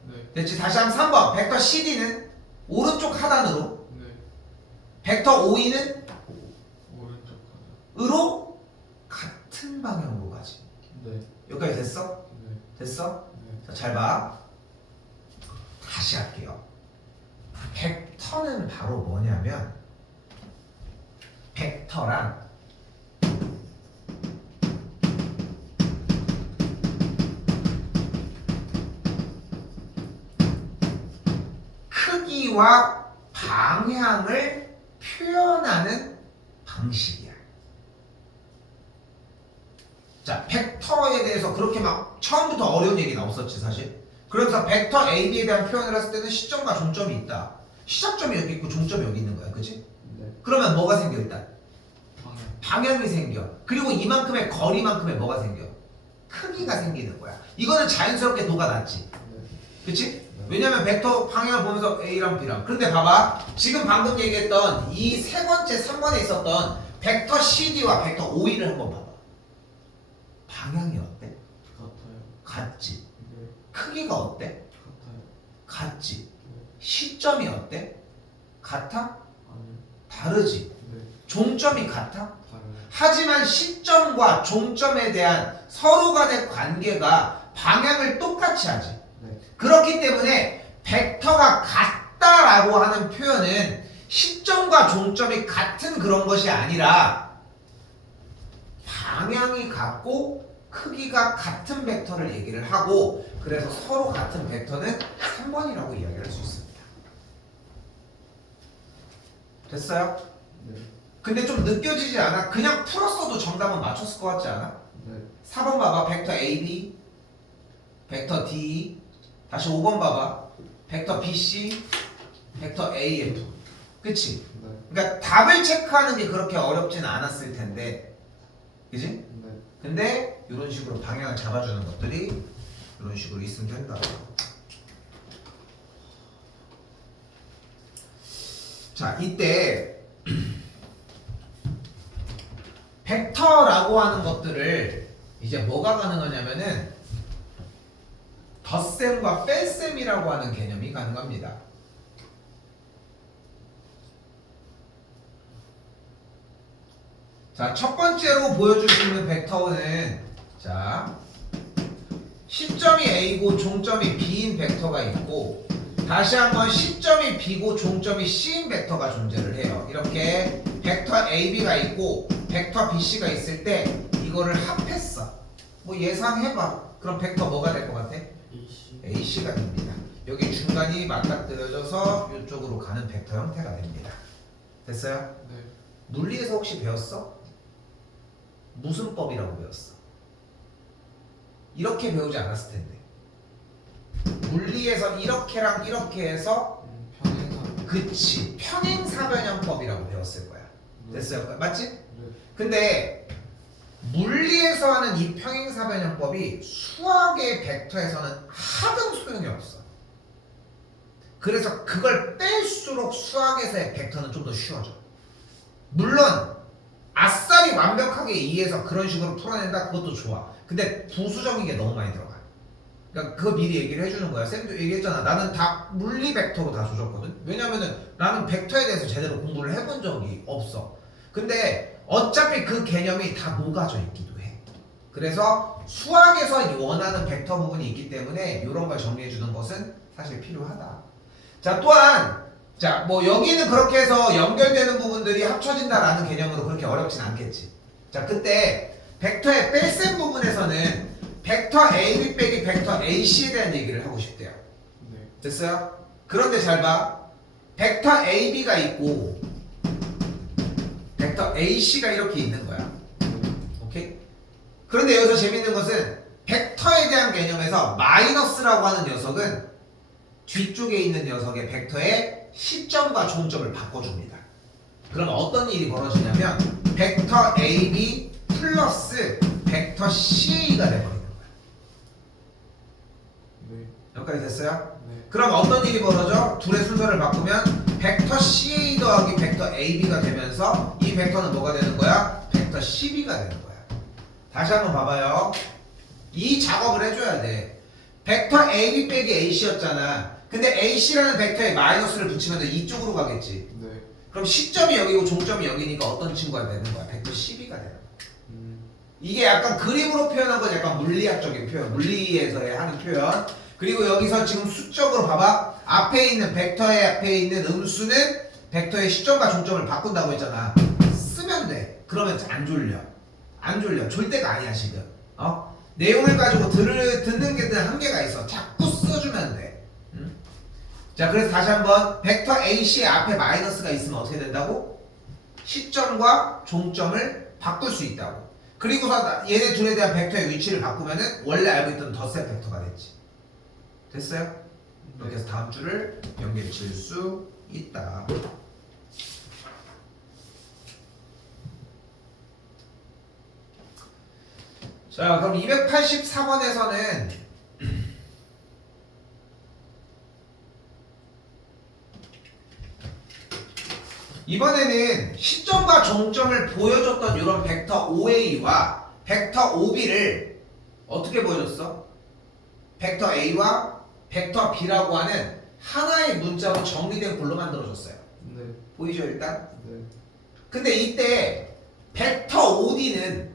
네 됐지? 다시 한번 3번 벡터 CD는 오른쪽 하단으로, 네 벡터 OE는 오른쪽 으로 같은 방향으로 가지. 하나 여기까지 됐어? 네 됐어? 네 자, 잘 봐. 다시 할게요. 벡터는 바로 뭐냐면 벡터랑 크기와 방향을 표현하는 방식이야. 자, 벡터에 대해서 그렇게 막 처음부터 어려운 얘기는 없었지 사실. 그래서 벡터 AB에 대한 표현을 했을 때는 시점과 종점이 있다. 시작점이 여기 있고 종점이 여기 있는 거야, 그치? 네 그러면 뭐가 생겨 일단? 방향 방향이 생겨. 그리고 이만큼의 거리만큼의 뭐가 생겨? 크기가 생기는 거야. 이거는 자연스럽게 녹아났지. 네 그치? 왜냐면 벡터 방향을 보면서 A랑 B랑. 그런데 봐봐. 지금 방금 얘기했던 이 세 번째 3번에 있었던 벡터 CD와 벡터 OE를 한번 봐봐. 방향이 어때? 같아요 같지. 네 크기가 어때? 같아요 같지. 네 시점이 어때? 같아? 아니요 다르지. 네 종점이 같아? 다르요 하지만 시점과 종점에 대한 서로 간의 관계가 방향을 똑같이 하지. 네 그렇기 때문에 벡터가 같다라고 하는 표현은 시점과 종점이 같은 그런 것이 아니라 방향이 같고 크기가 같은 벡터를 얘기를 하고, 그래서 서로 같은 벡터는 3번이라고 이야기할 수 있습니다. 됐어요? 네 근데 좀 느껴지지 않아? 그냥 풀었어도 정답은 맞췄을 것 같지 않아? 네 4번 봐봐. 벡터 AB, 벡터 D. 다시 5번 봐봐. 벡터 BC, 벡터 AF. 그치? 네 그러니까 답을 체크하는 게 그렇게 어렵진 않았을 텐데, 그지? 네. 근데 이런 식으로 방향을 잡아주는 것들이 이런 식으로 있으면 된다. 자, 이때 벡터라고 하는 것들을 이제 뭐가 가능하냐면은 덧셈과 뺄셈이라고 하는 개념이 가능합니다. 자, 첫 번째로 보여줄 수 있는 벡터는 자, 시점이 A고 종점이 B인 벡터가 있고, 다시 한번 시점이 B고 종점이 C인 벡터가 존재를 해요. 이렇게 벡터 AB가 있고 벡터 BC가 있을 때 이거를 합했어. 뭐 예상해봐. 그럼 벡터 뭐가 될 것 같아? AC. AC가 됩니다. 여기 중간이 맞닥뜨려져서 이쪽으로 가는 벡터 형태가 됩니다. 됐어요? 네. 물리에서 혹시 배웠어? 무슨 법이라고 배웠어? 이렇게 배우지 않았을 텐데. 물리에서 이렇게랑 이렇게 해서 평행사. 그치 평행사변형법이라고 배웠을 거야. 됐어요? 맞지? 네. 근데 물리에서 하는 이 평행사변형법이 수학의 벡터에서는 하등 소용이 없어. 그래서 그걸 뺄수록 수학에서의 벡터는 좀 더 쉬워져. 물론 아싸리 완벽하게 이해해서 그런 식으로 풀어낸다, 그것도 좋아. 근데 부수적인 게 너무 많이 들어가. 그러니까 그거 미리 얘기를 해주는 거야. 쌤도 얘기했잖아. 나는 다 물리 벡터로 다 조졌거든. 왜냐면은 나는 벡터에 대해서 제대로 공부를 해본 적이 없어. 근데 어차피 그 개념이 다 녹아져 있기도 해. 그래서 수학에서 원하는 벡터 부분이 있기 때문에 이런 걸 정리해 주는 것은 사실 필요하다. 자, 또한 자, 뭐 여기는 그렇게 해서 연결되는 부분들이 합쳐진다라는 개념으로 그렇게 어렵진 않겠지. 자, 그때 벡터의 뺄셈 부분에서는 벡터 AB 빼기 벡터 AC에 대한 얘기를 하고 싶대요. 네. 됐어요? 그런데 잘 봐. 벡터 AB가 있고 벡터 AC가 이렇게 있는 거야. 오케이? 그런데 여기서 재밌는 것은 벡터에 대한 개념에서 마이너스라고 하는 녀석은 뒤쪽에 있는 녀석의 벡터의 시점과 종점을 바꿔줍니다. 그럼 어떤 일이 벌어지냐면 벡터 AB 플러스 벡터 CA가 돼버리는 거야. 네. 여기까지 됐어요? 네. 그럼 어떤 일이 벌어져? 둘의 순서를 바꾸면 벡터 CA 더하기 벡터 AB가 되면서 이 벡터는 뭐가 되는 거야? 벡터 CB가 되는 거야. 다시 한번 봐봐요. 이 작업을 해줘야 돼. 벡터 AB 빼기 AC였잖아. 근데 AC라는 벡터에 마이너스를 붙이면 이쪽으로 가겠지. 네. 그럼 시점이 여기고 종점이 여기니까 어떤 친구가 되는 거야? 벡터 CB가 되는 거야. 이게 약간 그림으로 표현한 건 약간 물리학적인 표현, 물리에서의 하는 표현. 그리고 여기서 지금 수적으로 봐봐. 앞에 있는 벡터의 앞에 있는 음수는 벡터의 시점과 종점을 바꾼다고 했잖아. 쓰면 돼. 그러면 안 졸려. 안 졸려. 졸 때가 아니야 지금. 내용을 가지고 듣는 게 한계가 있어. 자꾸 써주면 돼. 응? 자, 그래서 다시 한번 벡터 AC 앞에 마이너스가 있으면 어떻게 된다고? 시점과 종점을 바꿀 수 있다고. 그리고서 얘네 둘에 대한 벡터의 위치를 바꾸면은 원래 알고 있던 덧셈 벡터가 됐지. 됐어요? 이렇게 해서 다음 줄을 연결 지을 수 있다. 자, 그럼 284번에서는 이번에는 시점과 종점을 보여줬던 이런 벡터 OA와 벡터 OB를 어떻게 보여줬어? 벡터 A와 벡터 B라고 하는 하나의 문자로 정리된 글로 만들어줬어요. 네. 보이죠 일단? 네. 근데 이때 벡터 OD는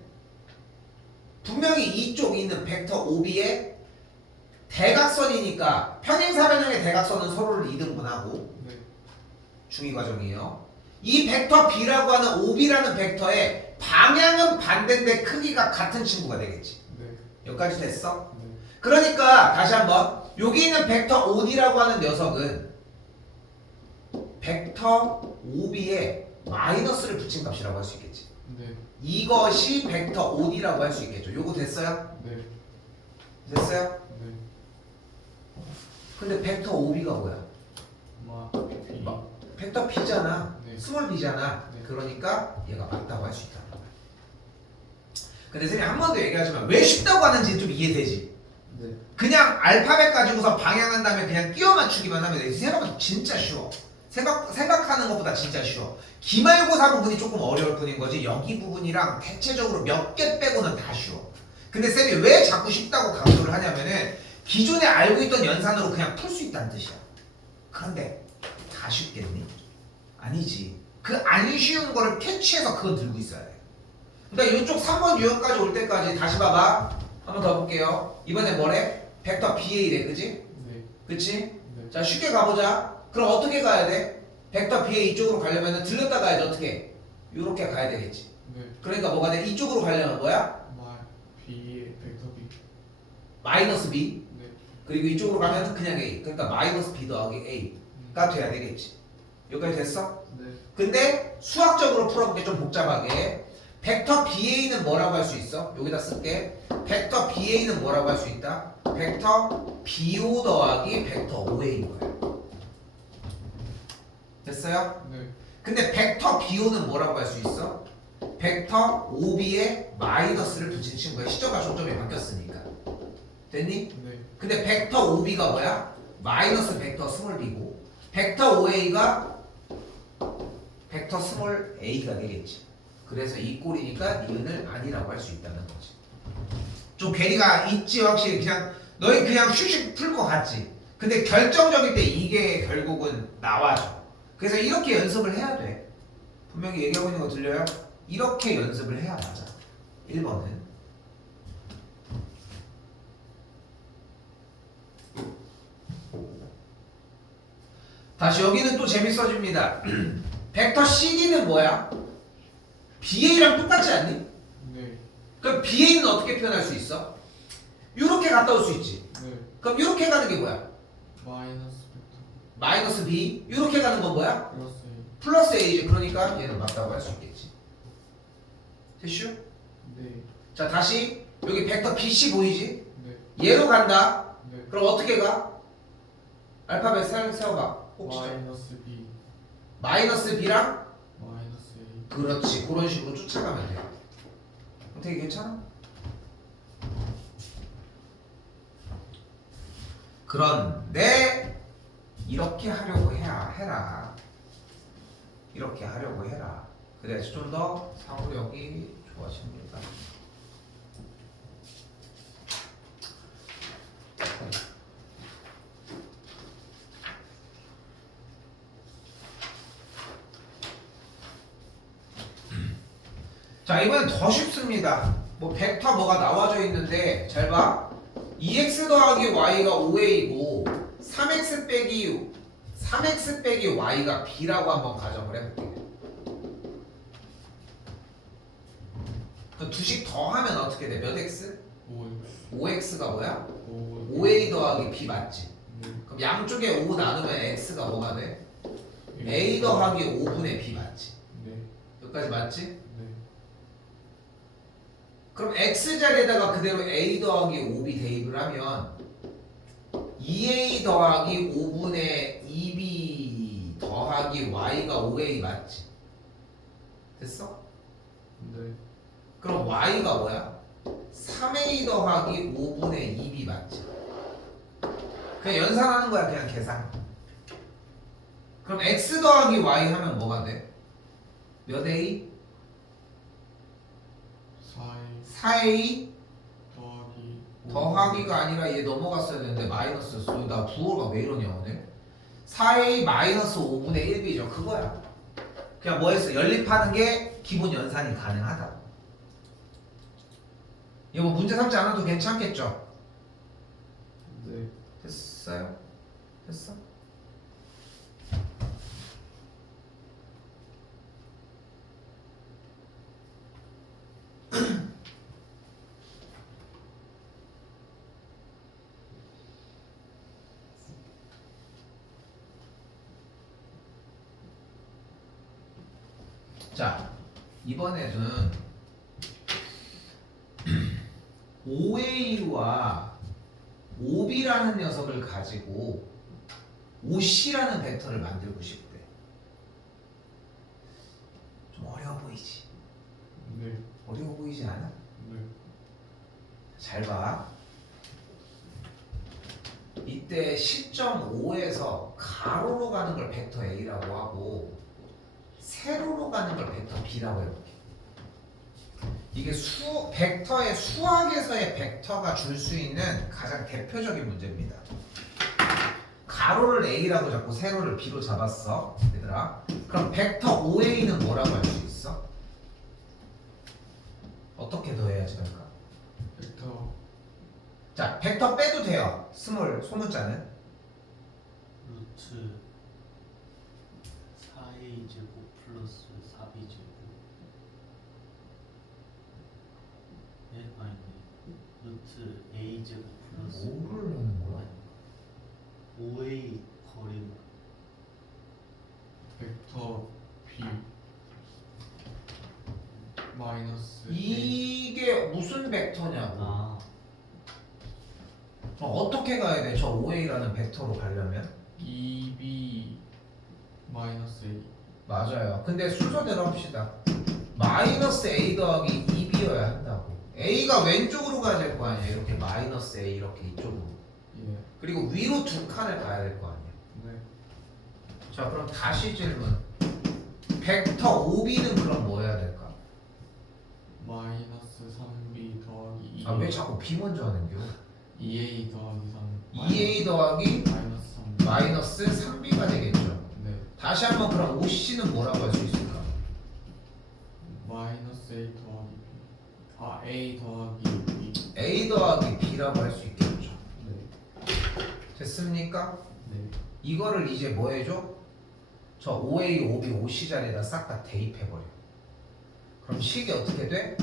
분명히 이쪽에 있는 벡터 OB의 대각선이니까 평행사변형의 대각선은 서로를 이등분하고 네. 중위 과정이에요. 이 벡터 B라고 하는 OB라는 벡터의 방향은 반대인데 크기가 같은 친구가 되겠지. 네. 여기까지 됐어? 네. 그러니까 다시 한번 여기 있는 벡터 OD라고 하는 녀석은 벡터 OB에 마이너스를 붙인 값이라고 할 수 있겠지. 네. 이것이 벡터 OD라고 할 수 있겠죠. 요거 됐어요? 네. 됐어요? 네. 근데 벡터 OB가 뭐야? 마. 벡터 B잖아. 네. 스몰 b잖아. 네. 그러니까 얘가 맞다고 할 수 있다. 근데 선생님 한 번 더 얘기하지만 왜 쉽다고 하는지 좀 이해되지? 네. 그냥 알파벳 가지고서 방향한 다음에 그냥 끼워 맞추기만 하면 돼. 생각보다 진짜 쉬워. 생각하는 것보다 진짜 쉬워. 기말고사 부분이 조금 어려울 뿐인 거지 여기 부분이랑 대체적으로 몇 개 빼고는 다 쉬워. 근데 쌤이 왜 자꾸 쉽다고 강조를 하냐면은 기존에 알고 있던 연산으로 그냥 풀 수 있다는 뜻이야. 그런데 다 쉽겠니? 아니지. 그 안 쉬운 거를 캐치해서 그건 들고 있어야 돼. 그러니까 이쪽 3번 유형까지 올 때까지 다시 봐봐. 한번 더 볼게요. 이번에 뭐래? 벡터 BA래, 그지? 네. 그치? 네. 자, 쉽게 가보자. 그럼 어떻게 가야 돼? 벡터 BA 이쪽으로 가려면 들렸다 가야지. 어떻게? 요렇게 가야 되겠지. 네. 그러니까 뭐가 돼? 이쪽으로 가려면 뭐야? B의 벡터 B. 마이너스 B. 네. 그리고 이쪽으로 가면 그냥 A. 그러니까 마이너스 B 더하기 A가 돼야 되겠지. 여기까지 됐어? 네. 근데 수학적으로 풀어볼게. 좀 복잡하게. 벡터 BA는 뭐라고 할 수 있어? 여기다 쓸게. 벡터 BA는 뭐라고 할 수 있다? 벡터 BO 더하기 벡터 OA인 거야. 됐어요? 네. 근데 벡터 BO는 뭐라고 할 수 있어? 벡터 OB에 마이너스를 붙인 친구야. 시점과 조점이 바뀌었으니까. 됐니? 네. 근데 벡터 OB가 뭐야? 마이너스 벡터 스몰 B고 벡터 OA가 벡터 스몰 A가 되겠지. 그래서 이 꼴이니까 니은을 아니라고 할 수 있다는 거지. 좀 괴리가 있지 확실히. 그냥 너희 그냥 슉슉 풀 것 같지. 근데 결정적일 때 이게 결국은 나와줘. 그래서 이렇게 연습을 해야 돼. 분명히 얘기하고 있는 거 들려요? 이렇게 연습을 해야 맞아. 1번은 다시 여기는 또 재밌어집니다. 벡터 CD는 뭐야? BA랑 똑같지 않니? 네. 그럼 BA는 어떻게 표현할 수 있어? 이렇게 갔다 올 수 있지. 네. 그럼 이렇게 가는 게 뭐야? 마이너스 벡터 마이너스 B. 이렇게 가는 건 뭐야? 플러스 A. 플러스 A지. 그러니까 얘는 맞다고 할 수 있겠지. 됐슈? 네. 자 다시 여기 벡터 BC 보이지? 네. 얘로 간다. 네. 그럼 어떻게 가? 알파벳 세워봐. 혹시 마이너스 B. 마이너스 B랑 마이너스 A. 그렇지. 그런 식으로 쫓아가면 돼. 되게 괜찮아? 그런데 이렇게 하려고 해라. 이렇게 하려고 해라. 그래야지 좀 더 사고력이 좋아집니다. 자 이번엔 더 쉽습니다. 뭐 벡터 뭐가 나와져 있는데 잘 봐. 2x 더하기 y가 5a고 3x 빼기 y가 b라고 한번 가정을 해볼게요. 그 두식 더하면 어떻게 돼? 몇 x? 5x가 뭐야? 5a 더하기 b 맞지? 네. 그럼 양쪽에 5 나누면 x가 뭐가 돼? a 더하기 5분의 b 맞지? 네. 여기까지 맞지? 네. 그럼 x자리에다가 그대로 a 더하기 5b 대입을 하면 2a 더하기 5분의 2b 더하기 y가 5a 맞지? 됐어? 네. 그럼 y가 뭐야? 3a 더하기 5분의 2b 맞지? 그냥 연산하는 거야. 그냥 계산. 그럼 x 더하기 y 하면 뭐가 돼? 몇 a? 4A 4a 더하기 더하기가 아니라 얘 넘어갔어야 되는데 마이너스였어. 나 부호가 왜 이러냐 오늘. 4a 마이너스 5분의 1b죠. 그거야. 그냥 뭐 했어? 연립하는 게 기본 연산이 가능하다. 이거 뭐 문제 삼지 않아도 괜찮겠죠? 네. 됐어요? 됐어? 자, 이번에는 OA와 OB라는 녀석을 가지고 OC라는 벡터를 만들고 싶대. 어려워 보이지? 네. 어려워 보이지 않아? 네. 잘 봐. 이때 시점 5에서 가로로 가는 걸 벡터 A라고 하고 세로로 가는 걸 벡터 B라고 해볼게. 이게 벡터의 수학에서의 벡터가 줄 수 있는 가장 대표적인 문제입니다. 가로를 A라고 잡고 세로를 B로 잡았어, 얘들아. 그럼 벡터 OA는 뭐라고 할 수 있어? 어떻게 더해야지 될까? 벡터 자, 벡터 빼도 돼요. 스몰 소문자는 루트 4a 제곱 플러스 4b 제곱. 네, 아니 루트 a 제곱 플러스 뭐를 하는 거야? 5a 거리 벡터 B 마이너스 이게 무슨 벡터냐고. 아 어떻게 가야 돼? 저 OA라는 벡터로 가려면? 2B 마이너스 A. 맞아요. 근데 순서대로 합시다. 마이너스 A 더하기 2B여야 한다고. A가 왼쪽으로 가야 될 거 아니야. 이렇게 마이너스 A 이렇게 이쪽으로. 예. 그리고 위로 두 칸을 가야 될 거 아니야. 네. 자, 그럼 다시 질문. 벡터 OB는 그럼 뭐 해야 될까? 마이너스 3B 더하기 2. 아, 왜 자꾸 B 먼저 하는겨? 2A 더하기 3. 2A 더하기 마이너스 3. 마이너스 3B가 되겠죠. 네. 다시 한번 그럼 OC는 뭐라고 할 수 있을까? 마이너스 A 더하기 B. 아 A 더하기 B. A 더하기 B라고 할 수 있겠죠. 네. 됐습니까? 네. 이거를 이제 뭐 해줘? 저 OA, OB, OC 자리에다 싹 다 대입해버려. 그럼 식이 어떻게 돼?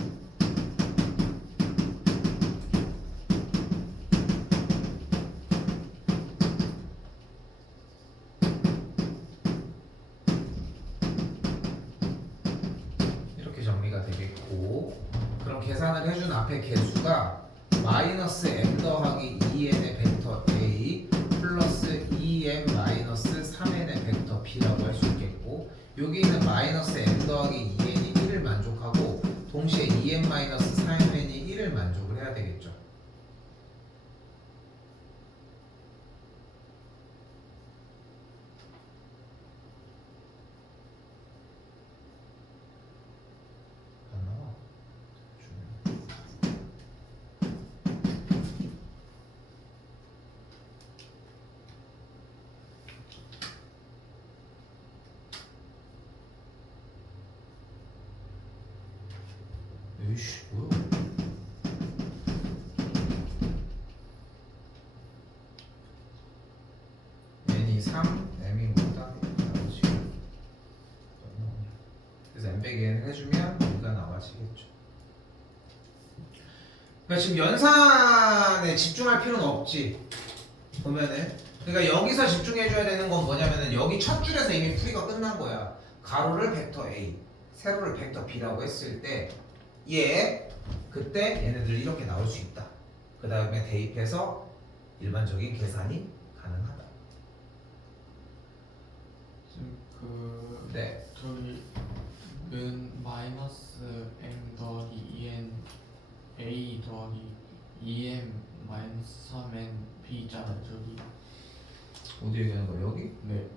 이렇게 정리가 되겠고, 그럼 계산을 해준 앞에 개수가 마이너스 m 더하기 2n의 벡터 A 플러스 2m 마이너스 3n의 벡터 B라고 할 수 있겠고, 여기 있는 마이너스 m 더하기 2n이 1을 만족하고 동시에 2m 마이너스 4m이 1을 만족을 해야 되겠죠. 안 나와. 에이씨, 뭐야? n이 3, m이 뭐다? 그래서 m 빼기 n 해주면 이가 나와지겠죠. 그러니까 지금 연산에 집중할 필요는 없지. 보면은 그러니까 여기서 집중해줘야 되는 건 뭐냐면은 여기 첫 줄에서 이미 풀이가 끝난 거야. 가로를 벡터 A, 세로를 벡터 B라고 했을 때 그때 얘네들 이렇게 나올 수 있다. 그 다음에 대입해서 일반적인 계산이 가능하다. 지금 그 네. 저기 는 마이너스 m 더하기 2n a 더하기 2m 마이너스 3n b 있잖아요 저기. 어디 얘기하는 거야? 여기? 네.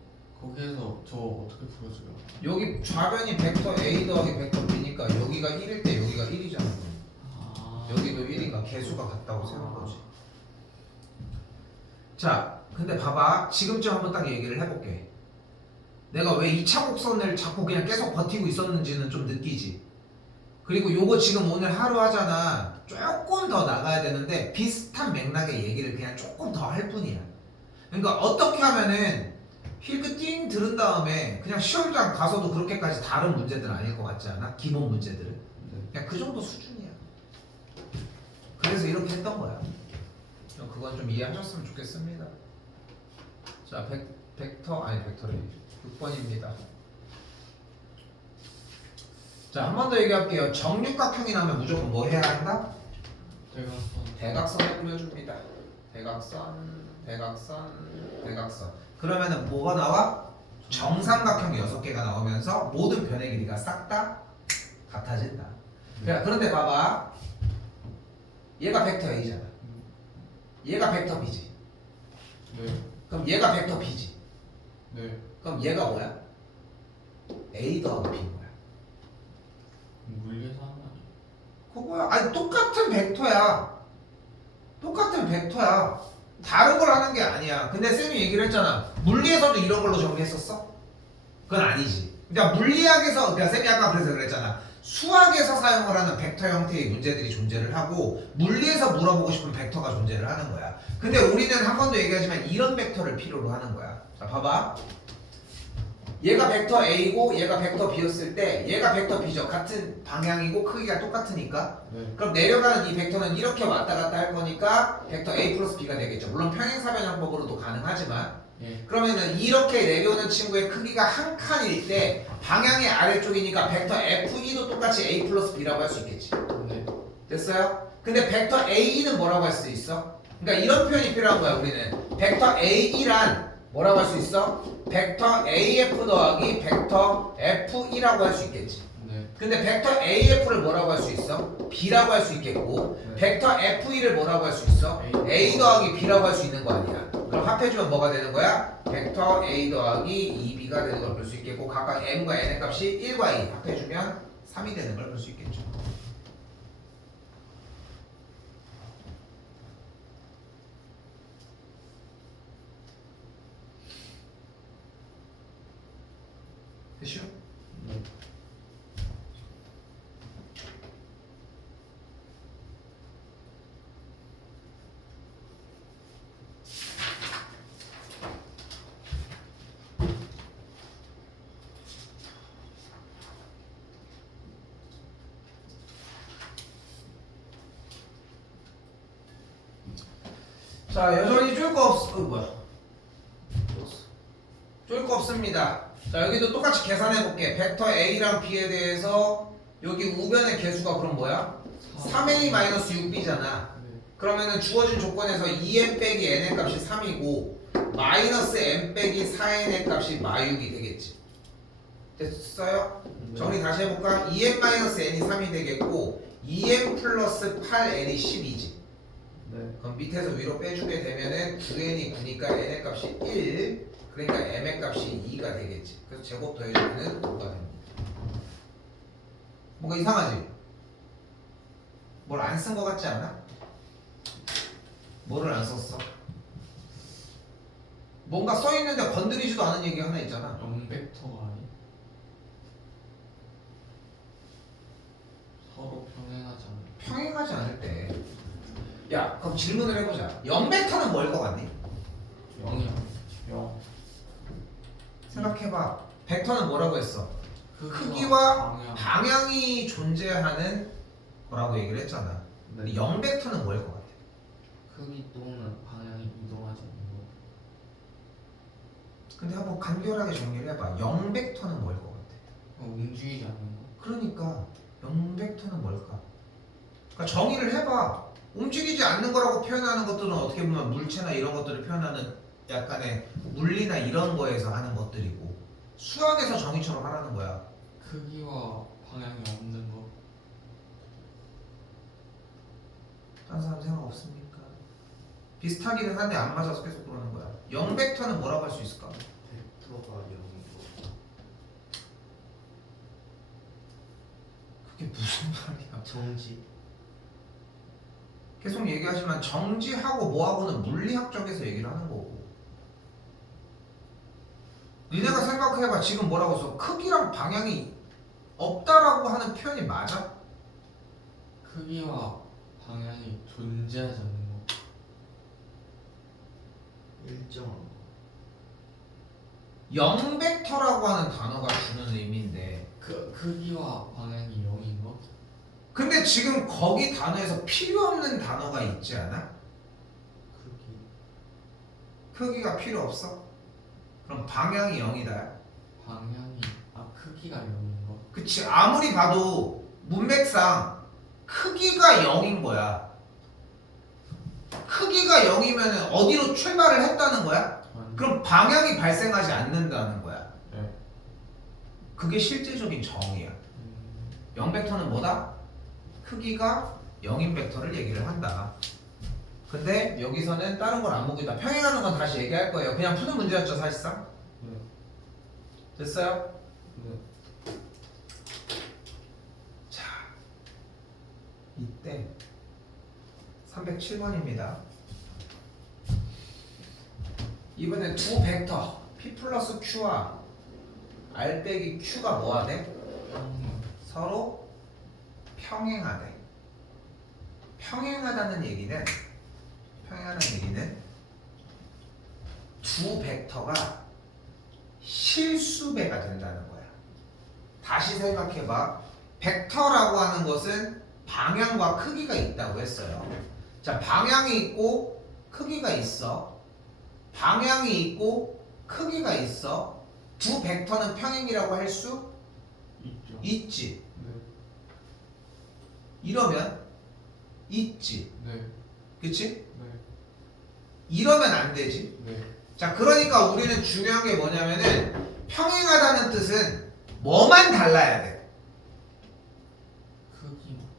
거기에서 저 어떻게 풀어줘요? 여기 좌변이 벡터 A 더하기 벡터 B니까 여기가 1일 때 여기가 1이잖아. 아. 여기도 1이니까 개수가 같다고 세운 거지. 자, 근데 봐봐. 지금쯤 한번 딱 얘기를 해볼게. 내가 왜 2차 곡선을 자꾸 그냥 계속 버티고 있었는지는 좀 느끼지. 그리고 요거 지금 오늘 하루 하잖아. 조금 더 나가야 되는데 비슷한 맥락의 얘기를 그냥 조금 더 할 뿐이야. 그러니까 어떻게 하면은 힐크 띵 들은 다음에 그냥 시험장 가서도 그렇게까지 다른 문제들은 아닐 것 같지 않아? 기본 문제들은. 네. 그냥 그 정도 수준이야. 그래서 이렇게 했던 거야. 그건 좀 이해하셨으면 좋겠습니다. 자, 벡터를 6번입니다. 자, 한 번 더 얘기할게요. 정육각형이 나오면 무조건 뭐 해야 한다? 대각선. 대각선을 그려줍니다. 대각선. 그러면은 뭐가 나와? 정삼각형 6개가 나오면서 모든 변의 길이가 싹 다 같아진다. 야, 그런데 봐봐. 얘가 벡터 A잖아. 얘가 벡터 B지. 네. 그럼 얘가 벡터 B지. 네. 그럼 얘가 뭐야? A 더하기 B인 거야. 물리에서 하는 거 아니에요? 그거야. 아니 똑같은 벡터야. 똑같은 벡터야. 다른 걸 하는 게 아니야. 근데 쌤이 얘기를 했잖아. 물리에서도 이런 걸로 정리했었어? 그건 아니지. 그러니까 물리학에서, 그러니까 쌤이 아까 그래서 그랬잖아. 수학에서 사용을 하는 벡터 형태의 문제들이 존재를 하고 물리에서 물어보고 싶은 벡터가 존재를 하는 거야. 근데 우리는 한 번도 얘기하지만 이런 벡터를 필요로 하는 거야. 자, 봐봐. 얘가 벡터 A고 얘가 벡터 B였을 때 얘가 벡터 B죠. 같은 방향이고 크기가 똑같으니까. 네. 그럼 내려가는 이 벡터는 이렇게 왔다 갔다 할 거니까 벡터 A 플러스 B가 되겠죠. 물론 평행사변형법으로도 가능하지만 예. 그러면은 이렇게 내려오는 친구의 크기가 한 칸일 때 방향이 아래쪽이니까 벡터 F2도 똑같이 A 플러스 B라고 할 수 있겠지. 네. 됐어요? 근데 벡터 A는 뭐라고 할 수 있어? 그러니까 이런 표현이 필요한 거야 우리는. 벡터 A란 뭐라고 할 수 있어? 벡터 AF 더하기 벡터 F2라고 할 수 있겠지. 네. 근데 벡터 AF를 뭐라고 할 수 있어? B라고 할 수 있겠고 네. 벡터 F2를 뭐라고 할 수 있어? A 더하기 B라고 할 수 있는 거 아니야. 그럼 합해주면 뭐가 되는 거야? 벡터 A 더하기 2B가 되는 걸 볼 수 있겠고 각각 M과 N의 값이 1과 2 합해주면 3이 되는 걸 볼 수 있겠죠. 됐죠? 네. 자, 여전히 쫄 거 뭐야? 쫄 거 없습니다. 자, 여기도 똑같이 계산해 볼게. 벡터 A랑 B에 대해서 여기 우변의 개수가 그럼 뭐야? 3A-6B잖아. 네. 그러면은 주어진 조건에서 2n 빼기 n의 값이 3이고 마이너스 n 빼기 4n의 값이 마육이 되겠지. 됐어요? 네. 정리 다시 해볼까? 2n 마이너스 n이 3이 되겠고 2n 플러스 8n이 10이지. 네. 그럼 밑에서 위로 빼주게 되면은 9n이 9니까 n의 값이 1, 그러니까 m의 값이 2가 되겠지. 그래서 제곱 더해주면은 5가 됩니다. 뭔가 이상하지? 뭘 안 쓴 거 같지 않아? 뭐를 안 썼어? 뭔가 써있는데 건드리지도 않은 얘기 하나 있잖아. 영벡터가 아니? 서로 평행하지 않아요? 평행하지 않을 때. 야, 그럼 질문을 해보자. 0벡터는 뭘 것 같니? 0이요. 0. 생각해봐. 벡터는 뭐라고 했어? 크기와 방향. 방향이 존재하는 거라고 얘기를 했잖아. 근데 네. 0벡터는 뭐일 것 같아? 크기 또는 방향이 이동하지 않는 거. 근데 한번 간결하게 정리를 해봐. 0벡터는 뭐일 것 같아? 움직이지 않는 거. 그러니까 0벡터는 뭘까? 그러니까 정의를 해봐. 움직이지 않는 거라고 표현하는 것들은 어떻게 보면 물체나 이런 것들을 표현하는 약간의 물리나 이런 거에서 하는 것들이고 수학에서 정의처럼 하라는 거야. 크기와 방향이 없는 거. 다른 사람 생각 없습니까? 비슷하기는 한데 안 맞아서 계속 그러는 거야. 0벡터는 뭐라고 할 수 있을까? 벡터가 0이고 그게 무슨 말이야? 정지. 계속 얘기하지만 정지하고 뭐하고는 물리학적에서 얘기를 하는 거고. 니네가 생각해봐. 지금 뭐라고 써? 크기랑 방향이 없다라고 하는 표현이 맞아? 크기와 방향이 존재하지 않는 거. 일정한 거. 0벡터라고 하는 단어가 주는 의미인데 크기와 방향이 0인 거? 근데 지금 거기 단어에서 필요 없는 단어가 있지 않아? 크기. 크기가 필요 없어? 그럼 방향이 0이다. 방향이 크기가 0인 거. 그치. 아무리 봐도 문맥상 크기가 0인 거야. 크기가 0이면 어디로 출발을 했다는 거야? 그럼 방향이 발생하지 않는다는 거야. 네. 그게 실제적인 정의야. 0벡터는 뭐다? 크기가 0인 벡터를 얘기를 한다. 근데 여기서는 다른 걸 안 보기다. 평행하는 건 다시 얘기할 거예요. 그냥 푸는 문제였죠 사실상. 네. 됐어요? 네. 자, 이때 307번입니다. 이번엔 두 벡터 P 플러스 Q와 R 빼기 Q가 뭐하대? 서로 평행하대. 평행하다는 얘기는 두 벡터가 실수배가 된다는 거야. 다시 생각해봐. 벡터라고 하는 것은 방향과 크기가 있다고 했어요. 자, 방향이 있고 크기가 있어. 방향이 있고 크기가 있어. 두 벡터는 평행이라고 할 수 있죠. 있지. 네. 이러면 있지. 네. 그치? 네. 이러면 안 되지. 네. 자, 그러니까 우리는 중요한 게 뭐냐면은 평행하다는 뜻은 뭐만 달라야 돼?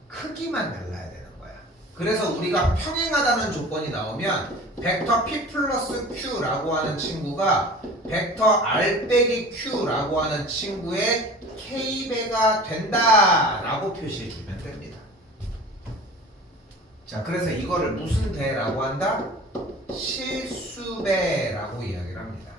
크기만 달라야 되는 거야. 그래서 우리가 평행하다는 조건이 나오면 벡터 P 플러스 Q라고 하는 친구가 벡터 R 빼기 Q라고 하는 친구의 K배가 된다라고 표시해 주면 됩니다. 자, 그래서 이거를 무슨 배라고 한다? 실수배라고 이야기를 합니다.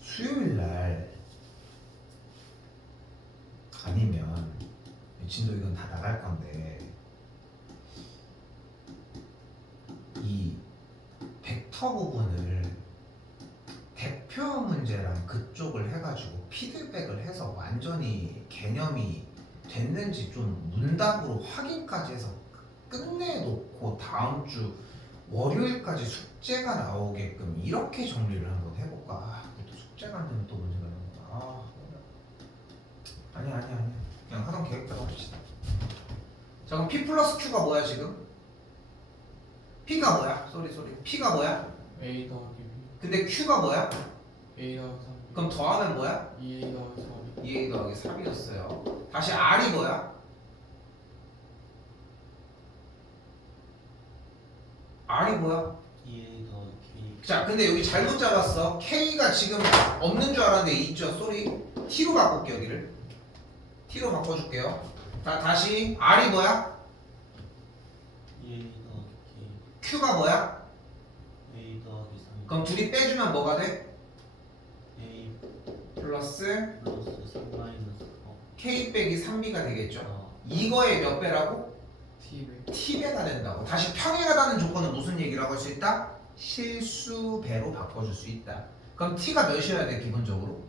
수요일 날 아니면 진도 이건 다 나갈 건데 이 벡터 부분을 대표 문제랑 그쪽을 해가지고 피드백을 해서 완전히 개념이 됐는지 좀 문답으로 확인까지 해서 끝내놓고 다음 주 월요일까지 숙제가 나오게끔 이렇게 정리를 한번 해볼까? 아, 또 숙제가 안 되면 또 문제가 되는 거야. 아니야. 그냥 하던 계획대로 합시다. 자, 그럼 P 플러스 Q가 뭐야 지금? P가 뭐야? 쏘리. P가 뭐야? A 더하기 B. 근데 Q가 뭐야? A 더하기 3B. 그럼 더하면 뭐야? 2A 더하기 4B. 2A 더하기 3이었어요. 다시 R이 뭐야? R이 뭐야? 2A 더하기 K. 자, 근데 여기 잘못 잡았어. K가 지금 없는 줄 알았는데 있죠. 쏘리. T로 바꿀게 여기를. T로 바꿔줄게요. 자, 다시 R이 뭐야? 2A 더하기 Q가 뭐야? K. A 더하기 3. 그럼 둘이 빼주면 뭐가 돼? A 플러스 플러스 3 마이너스 4. K 빼기 3B가 되겠죠. 어. 이거의 몇 배라고? T배. T배가 된다고. 다시 평행하다는 조건은 무슨 얘기라고 할 수 있다? 실수배로 바꿔줄 수 있다. 그럼 T가 몇이어야 돼 기본적으로?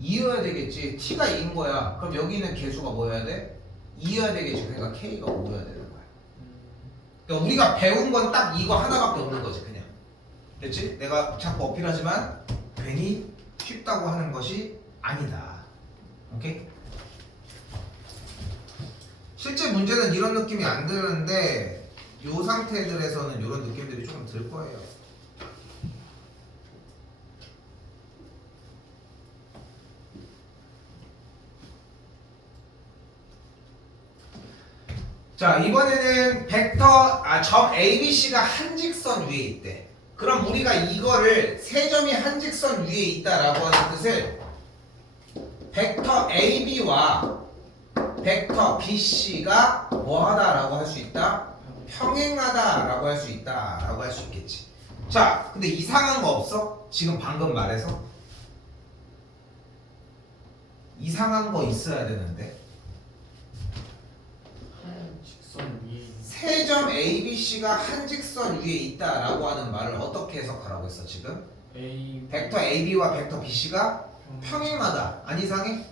2여야 되겠지. T가 2인 거야. 그럼 여기 있는 개수가 뭐여야 돼? 2여야 되겠지. 그러니까 K가 5여야 되는 거야. 그러니까 우리가 배운 건 딱 이거 하나밖에 없는 거지 그냥. 됐지? 내가 자꾸 어필하지만 괜히 쉽다고 하는 것이 아니다. 오케이? 실제 문제는 이런 느낌이 안 드는데 이 상태들에서는 이런 느낌들이 조금 들 거예요. 자, 이번에는 점 ABC가 한 직선 위에 있대. 그럼 우리가 이거를 세 점이 한 직선 위에 있다라고 하는 뜻을 벡터 AB와 벡터 BC가 뭐하다라고 할 수 있다? 평행하다라고 할 수 있다라고 할 수 있겠지. 자, 근데 이상한 거 없어? 지금 방금 말해서 이상한 거 있어야 되는데 한 직선 위에 있는 세 점 ABC가 한 직선 위에 있다라고 하는 말을 어떻게 해석하라고 했어 지금? A 벡터 AB와 벡터 BC가 평행하다. 안 이상해?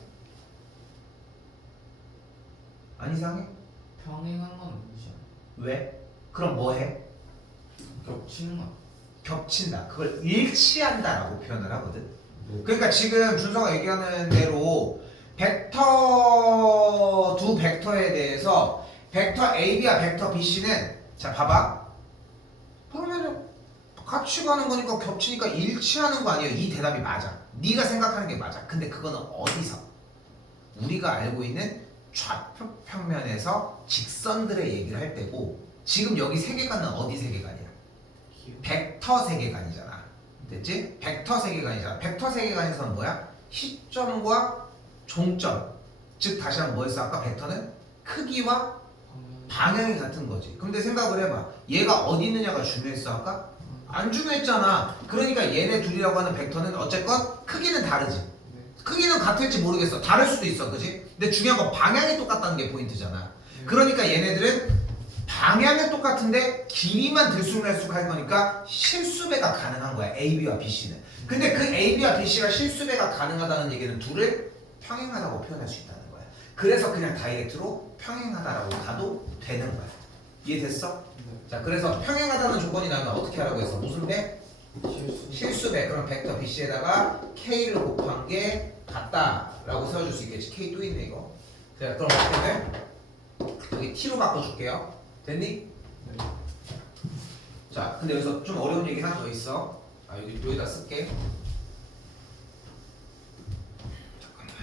안 이상해? 평행한 건 아니지 않아? 왜? 그럼 뭐 해? 겹치는 건 겹친다. 그걸 일치한다라고 표현을 하거든. 그러니까 지금 준서가 얘기하는 대로 벡터 두 벡터에 대해서 벡터 AB와 벡터 BC는 자 봐봐. 그러면은 같이 가는 거니까 겹치니까 일치하는 거 아니에요? 이 대답이 맞아. 네가 생각하는 게 맞아. 근데 그거는 어디서? 우리가 알고 있는 좌표 평면에서 직선들의 얘기를 할 때고 지금 여기 세계관은 어디 세계관이야? 벡터 세계관이잖아. 됐지? 벡터 세계관이잖아. 벡터 세계관에서는 뭐야? 시점과 종점. 즉 다시 한번 뭐였어? 아까 벡터는 크기와 방향이 같은 거지. 근데 생각을 해봐. 얘가 어디 있느냐가 중요했어 아까? 안 중요했잖아. 그러니까 얘네 둘이라고 하는 벡터는 어쨌건 크기는 다르지. 크기는 같을지 모르겠어. 다를 수도 있어. 그지? 근데 중요한 건 방향이 똑같다는 게 포인트잖아. 그러니까 얘네들은 방향은 똑같은데 길이만 들쑥날쑥할 거니까 실수배가 가능한 거야. AB와 BC는. 근데 그 AB와 BC가 실수배가 가능하다는 얘기는 둘을 평행하다고 표현할 수 있다는 거야. 그래서 그냥 다이렉트로 평행하다라고 가도 되는 거야. 이해됐어? 자, 그래서 평행하다는 조건이 나면 어떻게 하라고 했어? 무슨 배? 실수배. 그럼 벡터 BC에다가 K를 곱한 게 같다라고 세워줄 수 있겠지. K 또 있네 이거. 자, 그럼 어떻게 돼? 여기 T로 바꿔줄게요. 됐니? 네. 자, 근데 여기서 좀 어려운 얘기 하나 더 있어. 아, 여기다 쓸게. 잠깐만.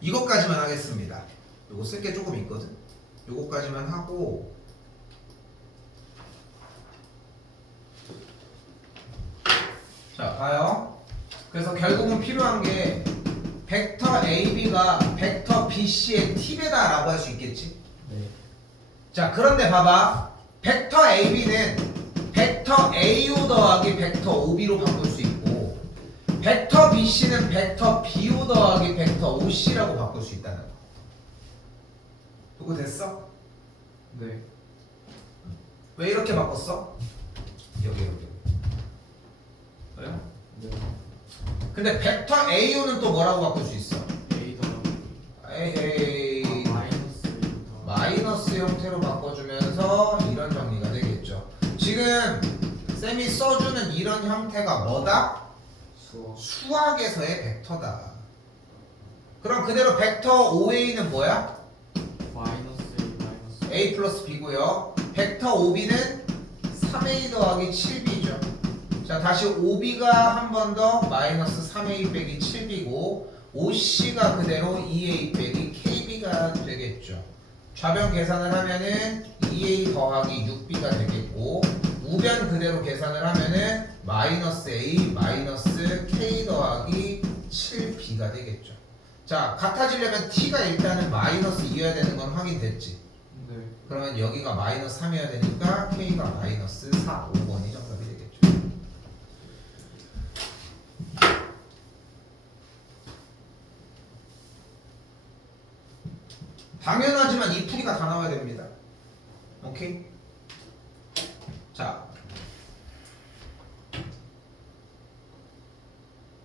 이것까지만 하겠습니다. 요거 쓸 게 조금 있거든. 요거까지만 하고 자, 봐요. 그래서 결국은 필요한 게 벡터 AB가 벡터 BC의 T배다라고 할 수 있겠지. 네. 자, 그런데 봐봐. 벡터 AB는 벡터 AO 더하기 벡터 OB로 바꿀 수 있고 벡터 BC는 벡터 BO 더하기 벡터 OC라고 바꿀 수 있다는 거. 그거 됐어? 네. 왜 이렇게 바꿨어? 여기. 그래요? 네. 근데 벡터 AO는 또 뭐라고 바꿀 수 있어? A 더하기 에이, 마이너스 A 더하기 마이너스 형태로 바꿔주면서 이런 정리가 되겠죠. 지금 쌤이 써주는 이런 형태가 뭐다? 수업 수학에서의 벡터다. 그럼 그대로 벡터 OA는 뭐야? 마이너스 A A 플러스 B고요. 벡터 OB는 3A 더하기 7B죠. 자, 다시 OB가 한 번 더 마이너스 3A 빼기 7B고 OC가 그대로 2A 빼기 KB가 되겠죠. 좌변 계산을 하면은 2A 더하기 6B가 되겠고 우변 그대로 계산을 하면은 마이너스 A 마이너스 K 더하기 7B가 되겠죠. 자, 같아지려면 T가 일단은 마이너스 2여야 되는 건 확인됐지. 네. 그러면 여기가 마이너스 3이어야 되니까 K가 마이너스 4, 5번이 정답이 되겠죠. 당연하지만 이 풀이가 다 나와야 됩니다. 오케이? 자,